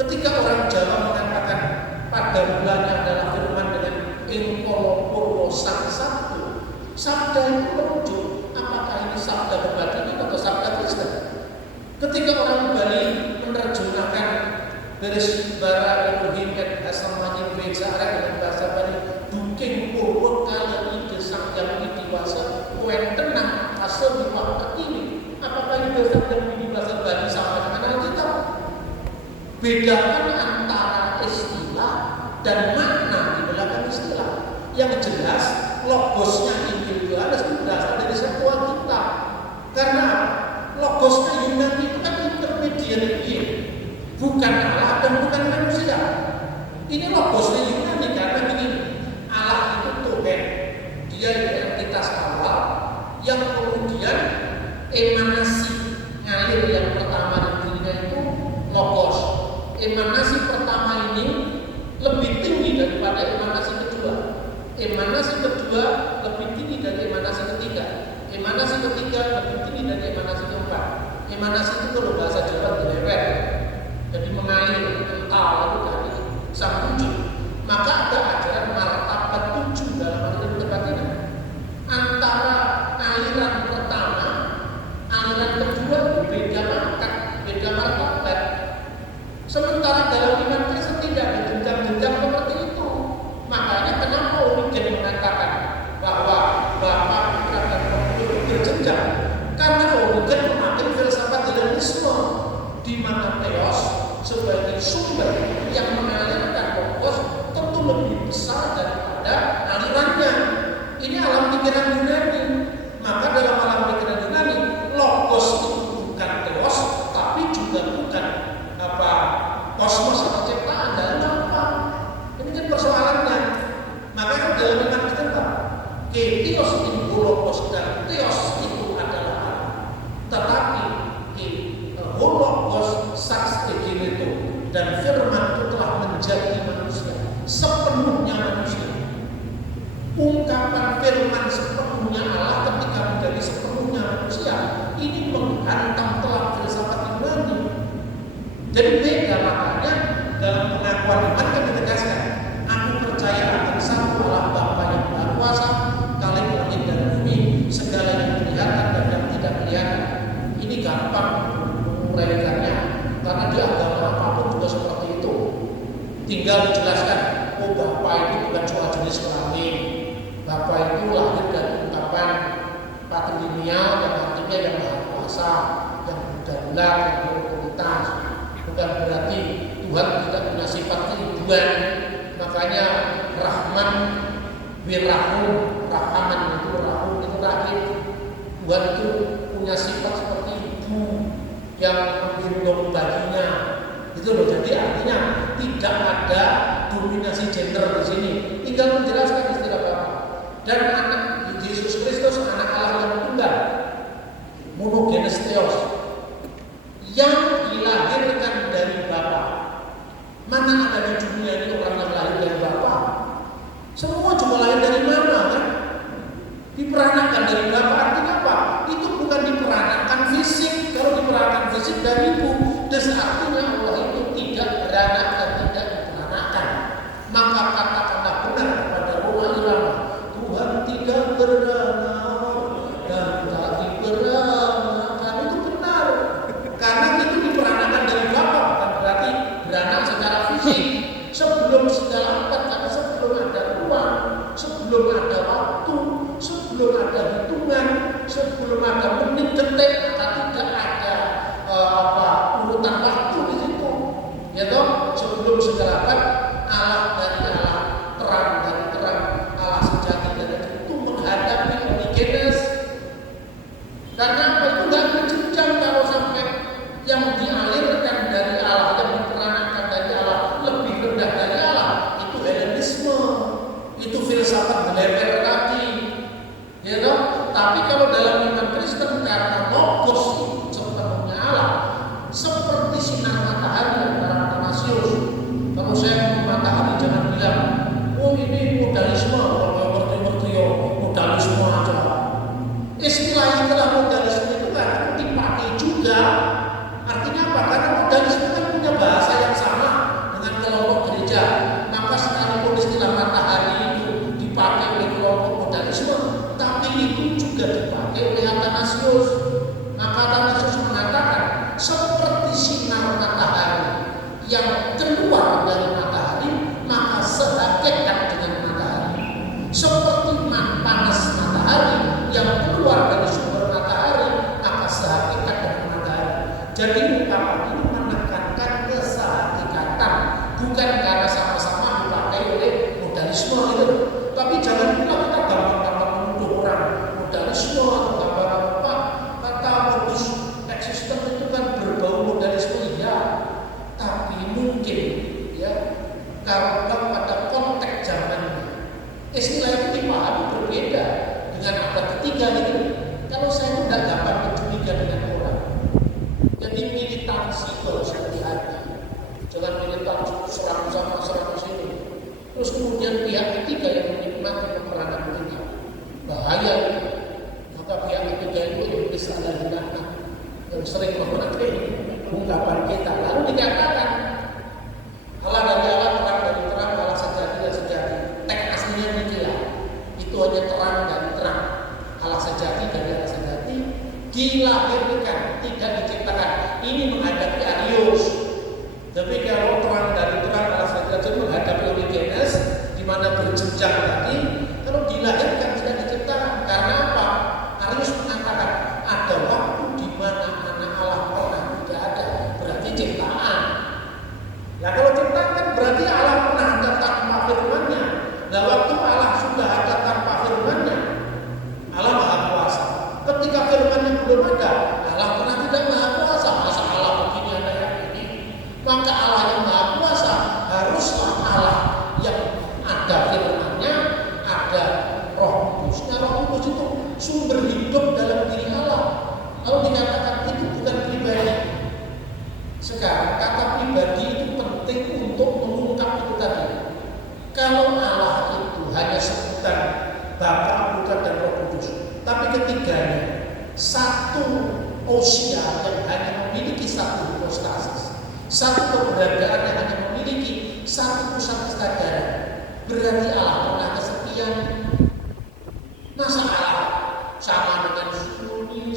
Ketika orang Jawa mengatakan pada mulanya adalah firman dengan Engkolopurwo Sang Sabtu, sabda itu merujuk apakah ini sabda kebatinan atau sabda Kristen. Ketika orang Bali menerjemahkan beres bara Elohim et asamanya Bejara dengan bahasa Bali, duking purwot kala ide sang yang diwasa kuen tenang asal di waktu ini. Apakah ini bahasa yang di bahasa Bali sama dengan bedakan antara istilah dan makna di belakang istilah. Yang jelas logosnya Injil Yohanes itu berasal dari Septuaginta. Karena logosnya Yunani itu kan intermediary, bukan Allah dan bukan manusia. Ini logosnya Yunani karena begini, Allah itu Tuhan, dia identitas awal yang kemudian emanasi ngalir yang pertama di dunia itu logos. Emanasi pertama ini lebih tinggi daripada emanasi kedua. Emanasi kedua lebih tinggi dari emanasi ketiga. Emanasi ketiga lebih tinggi dari emanasi keempat. Emanasi itu kalau bahasa Jawa dilewet, jadi mengalir, kental itu dari sang wujud. Maka ada ajaran martabat tujuh dalam aliran kebatinan. Antara aliran pertama, aliran kedua beda martabat, beda martabat. Sementara dalam iman Kristen tidak ada jenjang-jenjang seperti itu. Makanya kenapa Origen mengatakan bahwa Bapa, Putra dan Roh Kudus berjenjang? Karena Origen memakai filsafat Helenisme, di mana Theos sebagai sumber yang mengalirkan logos tentu lebih besar daripada alirannya. Ini alam pikiran Yunani. Maka dalam alam pikiran Yunani, logos itu bukan Theos, tapi juga bukan kosmos atau ciptaan dan apa. Ini kan persoalannya. Maka dalam iman Kristen Theos itu logos dan Theos itu adalah Allah. Tetapi Hologos Sax Egeneto dan Firman itu telah menjadi manusia, sepenuhnya manusia. Ungkapan Firman sepenuhnya Allah ketika menjadi sepenuhnya manusia ini menghantam telak filsafat Yunani. Jadi beda, makanya dalam pengakuan iman kan ditegaskan, aku percaya akan satu Allah Bapa yang Maha Kuasa, Khalik langit dan bumi, segala yang kelihatan dan yang tidak kelihatan. Ini gampang menguraikannya, karena di agama apapun juga seperti itu. Tinggal dijelaskan, oh Bapa itu bukan cuma jenis kelamin. Bapa itu lahir dari ungkapan patrilineal yang artinya yang Maha Kuasa, yang berdaulat, yang berotoritas. Bukan berarti Tuhan tidak punya sifat keibuan. Makanya Rahman, Wirahum, Rahaman itu Rahum itu rahim. Tuhan itu punya sifat seperti ibu yang menggendong bayinya. Itu loh. Jadi artinya tidak ada dominasi gender di sini. Tinggal menjelaskan istilah Bapa. Dan anak Yesus Kristus, anak Allah yang tunggal, monogenes Theos, yang dilahirkan dari Bapa. Mana ada di dunia ini orang yang lahir dari Bapa? Semua cuma lahir dari mana kan? Diperanakan dari Bapa artinya apa? Itu bukan diperanakan fisik. Kalau diperanakan fisik dari ibu, dan artinya Allah itu tidak beranak dan tidak diperanakan. Maka katakanlah benar kepada Roma Irama, Tuhan tidak beranak dan tak diperanakan. Itu benar. Karena itu diperanakan dari Bapa, bukan berarti beranak secara fisik. Sebelum segala empat, karena sebelum ada ruang, sebelum ada waktu, sebelum ada hitungan, sebelum ada menit detik, maka tidak ada urutan waktu di situ. Ya toh, sebelum segala empat, Allah dari Allah, terang dari terang, Allah sejati dari itu menghadapi Origenes. Karena apa itu nggak berjenjang kalau sampai yang dialirkan dari Allah, yang diperanakan dari Allah lebih rendah dari Allah, itu Helenisme, itu filsafat beleber tadi, ya toh. Tapi kalau dalam iman Kristen karena logos itu sepenuhnya Allah, seperti sinar matahari antara Athanasius. Kalau saya matahari jangan bilang, oh ini modalisme, kalau ngerti-ngerti modalisme aja. Istilah modalisme yang sering memakai ungkapan kita. Lalu dikatakan Allah dari Allah, terang dari terang, Allah sejati dan sejati. Teks aslinya demikian. Itu hanya terang dari terang. Allah sejati dari Allah sejati dilahirkan, tidak diciptakan. Ini menghadapi Arius. Tapi kalau terang dari terang Allah sejati menghadapi Origenes, di mana berjenjang tadi, kalau dilahirkan tidak diciptakan. Karena apa? Arius mengatakan ada waktu di mana anak Allah pernah tidak ada, berarti ciptaan. Nah kalau ciptaan kan berarti Allah pernah ada tanpa firman-Nya. Nah waktu Allah sudah ada tanpa firman-Nya, Allah Maha Kuasa. Ketika firman-Nya belum ada, Allah pernah tidak Maha Kuasa. Masa Allah begini ada yang ini? Maka Allah yang Maha Kuasa haruslah Allah yang ada firman-Nya, ada Roh Kudusnya. Roh Kudus itu sumber hidup dalam diri Allah. Lalu dikatakan itu bukan pribadi. Sekarang kata pribadi itu penting untuk mengungkap itu tadi. Kalau Allah itu hanya sebutan Bapa, Putra dan Roh Kudus, tapi ketiganya satu ousia yang hanya memiliki satu hipostasis, satu keberadaan yang hanya memiliki satu pusat kesadaran, berarti Allah pernah kesepian. Masa Allah sama dengan sunyi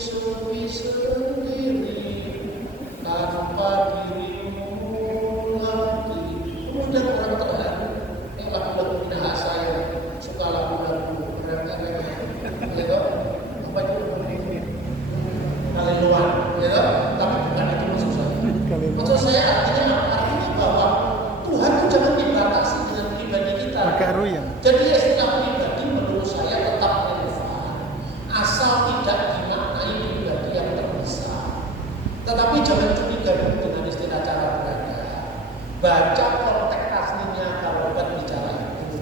sendiri tanpa dirimu lagi. Kemudian orang terharu yang lagu-lagu minahasa yang suka lagu-lagu rem-rem gitu. Apa itu? Haleluya gitu. Tapi bukan itu maksud saya. Maksud saya artinya bahwa Tuhan itu jangan dibatasi dengan pribadi kita. Jadi istilah pribadi menurut saya tetap relevan asal tidak dimaknai pribadi yang terpisah. Tetapi jangan curiga dengan istilah cara berada. Baca konteks aslinya kalau bukan bicara itu.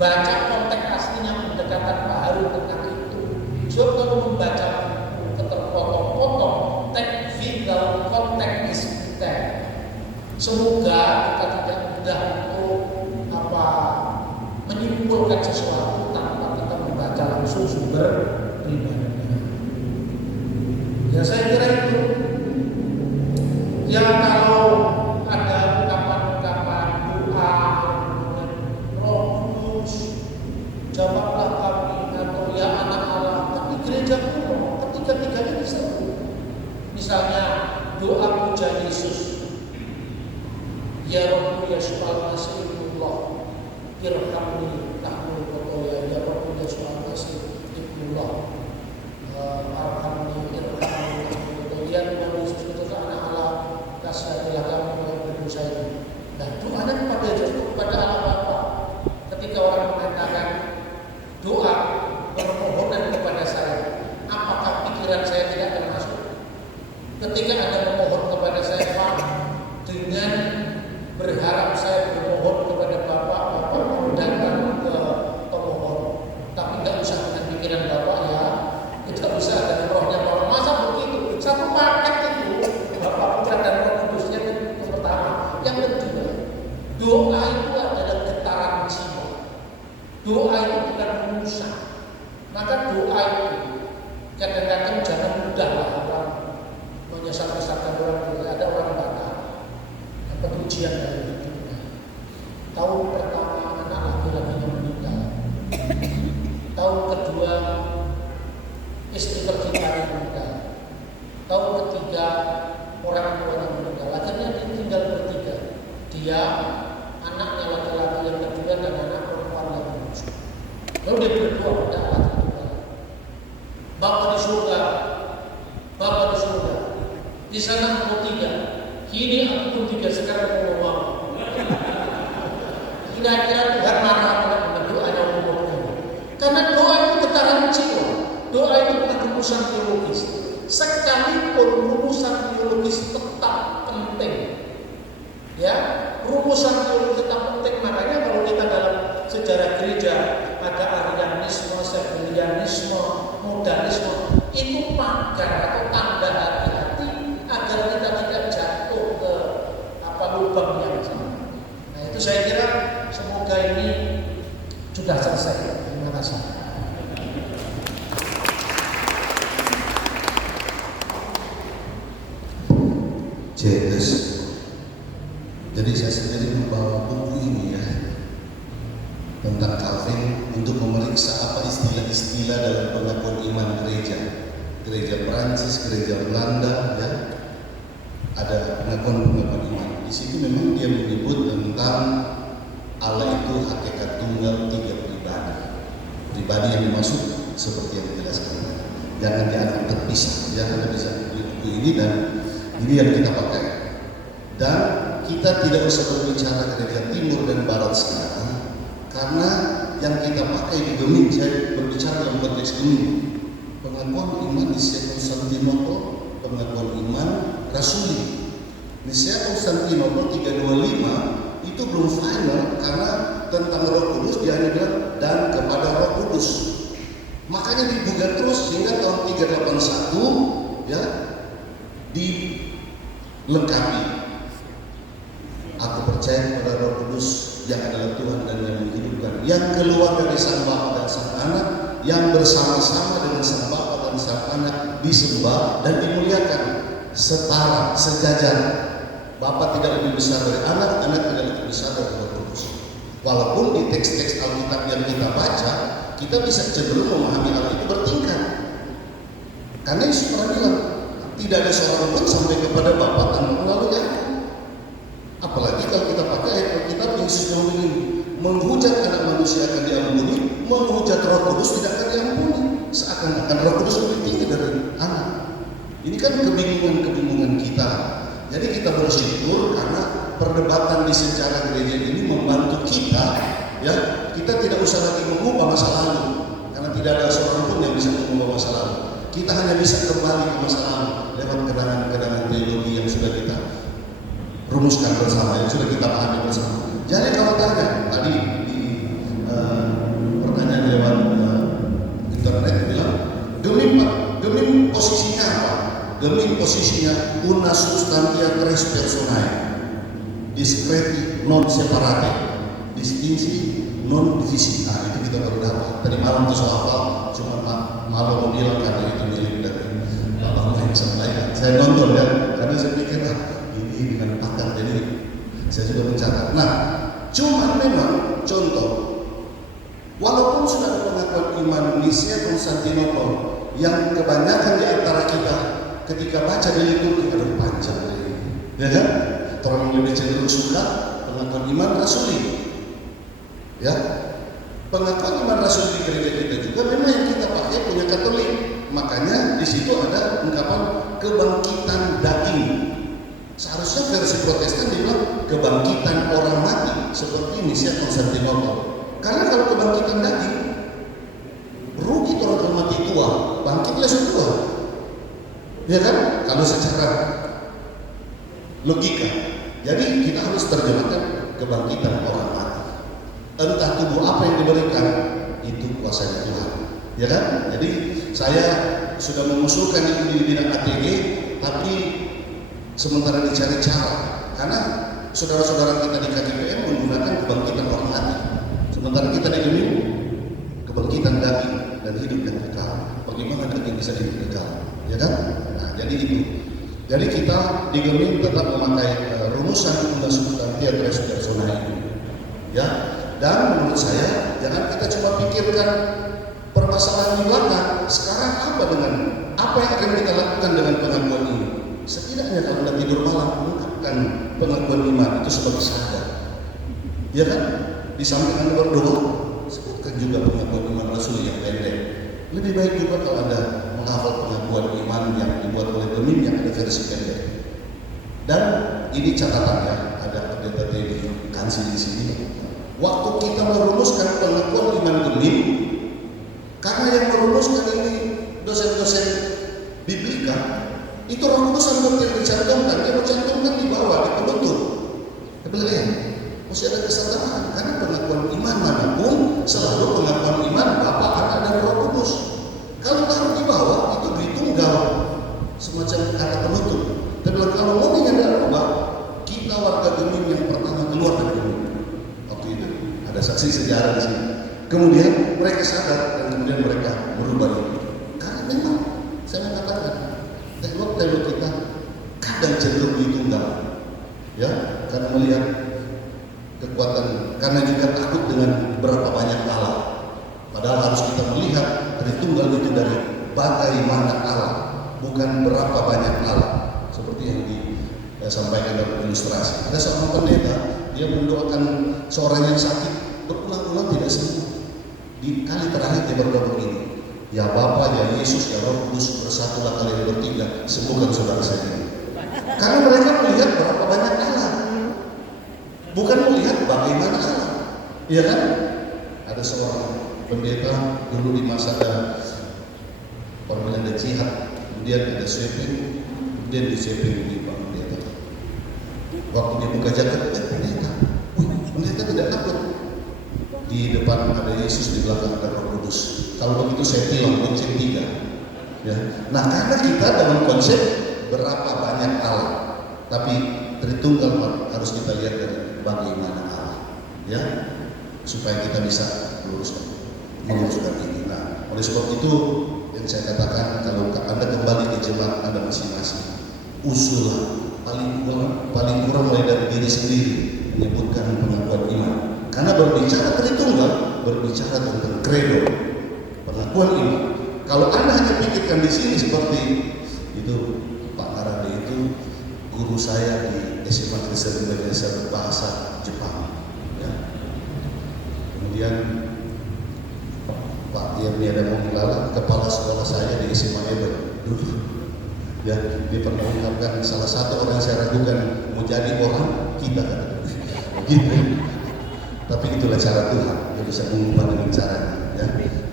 Baca konteks aslinya pendekatan Pak Harun tentang itu. Sebab kalau membaca buku terpotong-potong, teks vital konteks is teks. Semoga kita tidak mudah untuk menyimpulkan sesuatu tanpa kita membaca langsung sumber pribadinya. Ya saya kira itu. Ya kalau ada ungkapan-ungkapan doa, Roh Kudus, jawablah kami, atau ya anak Allah, tapi gereja kuno ketiga-tiganya disebut. Misalnya doa puja Yesus, ya Rabbi Yesus al-Masihullah, irhamni tahmul kotoya, ya Rabbi Yesus al-Masihullah, arhamni irhamni tahmul kotoya, ya Yesus itu anak Allah, kasihanilah kami yang berdosa ini. Dan doanya kepada Yesus, kepada Allah Bapa. Ketika orang mengatakan doa permohonan kepada saya, apakah pikiran saya tidak termasuk? Ketika Anda memohon kepada saya, Pak, dengan berharap saya bermohon kepada Bapak, Bapak mau datang ke pemohon, tapi nggak usah dengan pikiran Bapak ya, kita bisa dengan rohnya Bapak. Masa begitu? Satu paket itu, Bapak, Putra dan Roh Kudusnya itu pertama. Yang kedua, doa itu adalah getaran jiwa. Doa itu bukan merusak. Maka doa itu kadang-kadang jangan mudahlah orang menyesat-nyesatkan orang. Ada orang Batak kepujian dari hidupnya. Tahun pertama anak laki-lakinya meninggal. Tahun kedua istri tercinta meninggal. Tahun ketiga orang tuanya meninggal. Akhirnya dia tinggal bertiga. Dia, anaknya laki-laki yang kedua dan anak perempuan yang bungsu. Lalu dia berdoa pada Allah Ta'ala. Bapa di surga, Bapa di surga. Di sana aku tidak. Kini aku pun tidak sekarang mau. Kira-kira Tuhan marah dengan doa yang umumnya. Karena doa itu getaran jiwa. Doa itu bukan rumusan teologis. Sekalipun rumusan teologis tetap penting. Ya, rumusan teologis tetap penting. Makanya kalau kita dalam sejarah gereja ada Arianisme, Sabellianisme, Modalisme, itu pagar atau tanda hati-hati agar kita tidak jatuh ke lubang yang sama. Nah itu saya kira semoga ini sudah selesai. Terima kasih. Fides. Jadi saya sendiri membawa buku ini ya tentang Calvin untuk memeriksa apa istilah-istilah dalam pengakuan iman gereja Prancis, gereja Belanda ya, ada pengakuan iman. Di situ memang dia menyebut tentang Allah itu hakikat tunggal, 3 pribadi yang dimaksud seperti yang dijelaskan. Jangan dianggap terpisah, jangan bisa beli buku ini dan ini yang kita pakai. Dan kita tidak usah berbicara gereja timur dan barat sekarang, karena yang kita pakai di Gemini, saya berbicara dalam konteks Gemini, pengakuan iman Nicea Konstantinopel, pengakuan iman Rasuli. Nicea Konstantinopel 325 itu belum final karena tentang Roh Kudus dia hanya bilang dan kepada Roh Kudus. Makanya digugat terus hingga tahun 381 ya dilengkapi. Aku percaya kepada Roh Kudus yang adalah Tuhan dan yang menghidupkan, yang keluar dari Sang Bapa dan Sang Anak, yang bersama-sama dengan Sang Bapa dan Sang Anak disembah dan dimuliakan, setara, sejajar. Bapa tidak lebih besar dari Anak, Anak tidak lebih besar dari Roh Kudus. Walaupun di teks-teks Alkitab yang kita baca, kita bisa cenderung memahami hal itu bertingkat. Karena Yesus pernah bilang, tidak ada seorang pun sampai kepada Bapa tanpa melalui Aku. Apalagi kalau kita pakai ayat Alkitab Yesus yang begini, menghujat anak manusia akan diampuni, menghujat Roh Kudus tidak akan diampuni. Seakan-akan Roh Kudus lebih tinggi dari Anak. Ini kan kebingungan kita. Jadi kita bersyukur karena perdebatan di sejarah gereja ini membantu kita, ya. Kita tidak usah lagi mengubah masa lalu, karena tidak ada seorang pun yang bisa mengubah masa lalu. Kita hanya bisa kembali ke masa lalu lewat kenangan-kenangan teologi yang sudah kita rumuskan bersama, yang sudah kita pahami bersama. Jadi kalau tanya tadi di pertanyaan lewat internet bilang, Gemim posisinya apa? Gemim posisinya una substantia tres personae, discreti non separate, distinsi non divisi. Nah, itu kita baru dapat tadi malam tuh soal cuma malam mau bilang karena itu milik dari Bapak Muhammad SAW. Saya nonton ya, karena saya pikir ini dengan pakar, jadi saya sudah mencatat. Nah, cuman memang contoh, walaupun sudah ada pengakuan iman Nicea Konstantinopel yang kebanyakan di antara kita ketika baca di liturgi ada panjang, ya kan? Orang yang lebih cenderung suka pengakuan iman Rasuli, ya. Pengakuan iman Rasuli di gereja kita juga memang yang kita pakai punya Katolik. Makanya di situ ada ungkapan kebangkitan daging. Seharusnya versi Protestan dibilang kebangkitan orang mati seperti Nicea Konstantinopel. Karena kalau kebangkitan daging, rugi orang mati tua, bangkitlah tua, ya kan? Kalau secara logika, jadi kita harus terjemahkan kebangkitan orang mati. Entah tubuh apa yang diberikan, itu kuasanya Tuhan, ya kan? Jadi saya sudah mengusulkan itu di bidang ATG, tapi sementara dicari cara, karena saudara-saudara kita di KGPM menggunakan kebangkitan orang mati, sementara kita di dunia kebangkitan daging dan hidup yang kekal. Bagaimana daging bisa hidup kekal, ya kan? Nah, jadi itu. Jadi kita di Gemini tetap memakai rumusan una substantia tres personae ini, ya. Dan menurut saya jangan kita cuma pikirkan permasalahan di belakang. Sekarang apa dengan apa yang akan kita lakukan dengan pengakuan ini? Setidaknya kalau Anda tidur malam mengungkapkan pengakuan iman itu sebagai sadar, ya kan? Di samping Anda berdoa, sebutkan juga pengakuan iman Rasul yang pendek. Lebih baik juga kalau Anda menghafal pengakuan iman yang dibuat oleh Gemini yang ada versi pendek. Dan ini catatannya, ada pendeta di kansil di sini. Waktu kita merumuskan pengakuan iman Gemini, karena yang merumuskan ini dosen-dosen biblika, itu Roh Kudus hampir tidak dicantumkan, dia mencantumkan di bawah, di penutup. Masih ada kesadaran, karena pengakuan iman manapun selalu pengakuan iman Bapa, Anak dan Roh Kudus. Kalau taruh di bawah itu ditunggal semacam kata penutup. Tapi kalau mau ada ubah, kita warga Gemini yang pertama keluar dari Gemini. Waktu itu ada saksi sejarah di sini. Kemudian mereka sadar dan kemudian mereka berubah itu. Karena memang saya mengatakan teknologi kita kadang cenderung ditunggal. Ya, karena melihat kekuatan, karena juga takut dengan berapa banyak Allah. Padahal harus kita melihat Tritunggal itu dari bagaimana Allah, bukan berapa banyak Allah. Seperti yang disampaikan dalam ilustrasi. Ada seorang pendeta, dia mendoakan seorang yang sakit berulang-ulang tidak sembuh. Di kali terakhir dia berdoa begini, ya Bapa, ya Yesus, ya Roh Kudus, bersatulah kalian bertiga, sembuhkan saudara saya ini. Karena mereka melihat berapa banyak Allah, bukan melihat bagaimana Allah. Iya kan? Ada seorang pendeta dulu di masa ada jihad, kemudian ada sweeping, kemudian di sweeping di Pak Pendeta. Waktu dia buka jaket, pendeta tidak takut. Di depan ada Yesus, di belakang ada Roh Kudus. Kalau begitu saya bilang konsep 3. Ya. Nah, karena kita dalam konsep berapa banyak Allah, tapi Tritunggal harus kita lihat dari bagaimana Allah, ya, supaya kita bisa meluruskan ini. Nah, oleh sebab itu yang saya katakan, kalau Anda kembali ke jemaat Anda masing-masing, usulah paling kurang mulai dari diri sendiri menyebutkan pengakuan iman. Karena berbicara Tritunggal, berbicara tentang kredo, pengakuan iman. Kalau Anda hanya pikirkan di sini seperti itu, Pak Naradi itu guru saya di SMA Kristen Indonesia bahasa Jepang. Ya. Kemudian Pak Yerniada Mongilala, kepala sekolah saya di SMA Eben dulu. Ya, dia pernah mengungkapkan salah satu orang yang saya ragukan mau jadi orang kita kan. Gitu. Tapi itulah cara Tuhan, dia bisa mengubah dengan caranya. Ya.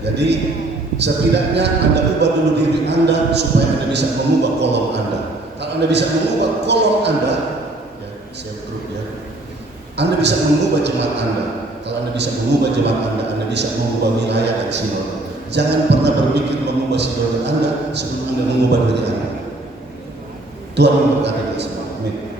Jadi setidaknya Anda ubah dulu diri Anda supaya Anda bisa mengubah kolom Anda. Kalau Anda bisa mengubah kolom Anda, ya, saya betul ya. Anda bisa mengubah jemaat Anda. Kalau Anda bisa mengubah jemaat Anda bisa mengubah wilayah dan sinode. Jangan pernah berpikir mengubah sinode Anda sebelum Anda mengubah diri Anda. Tuhan memberkati kita semua. Amin.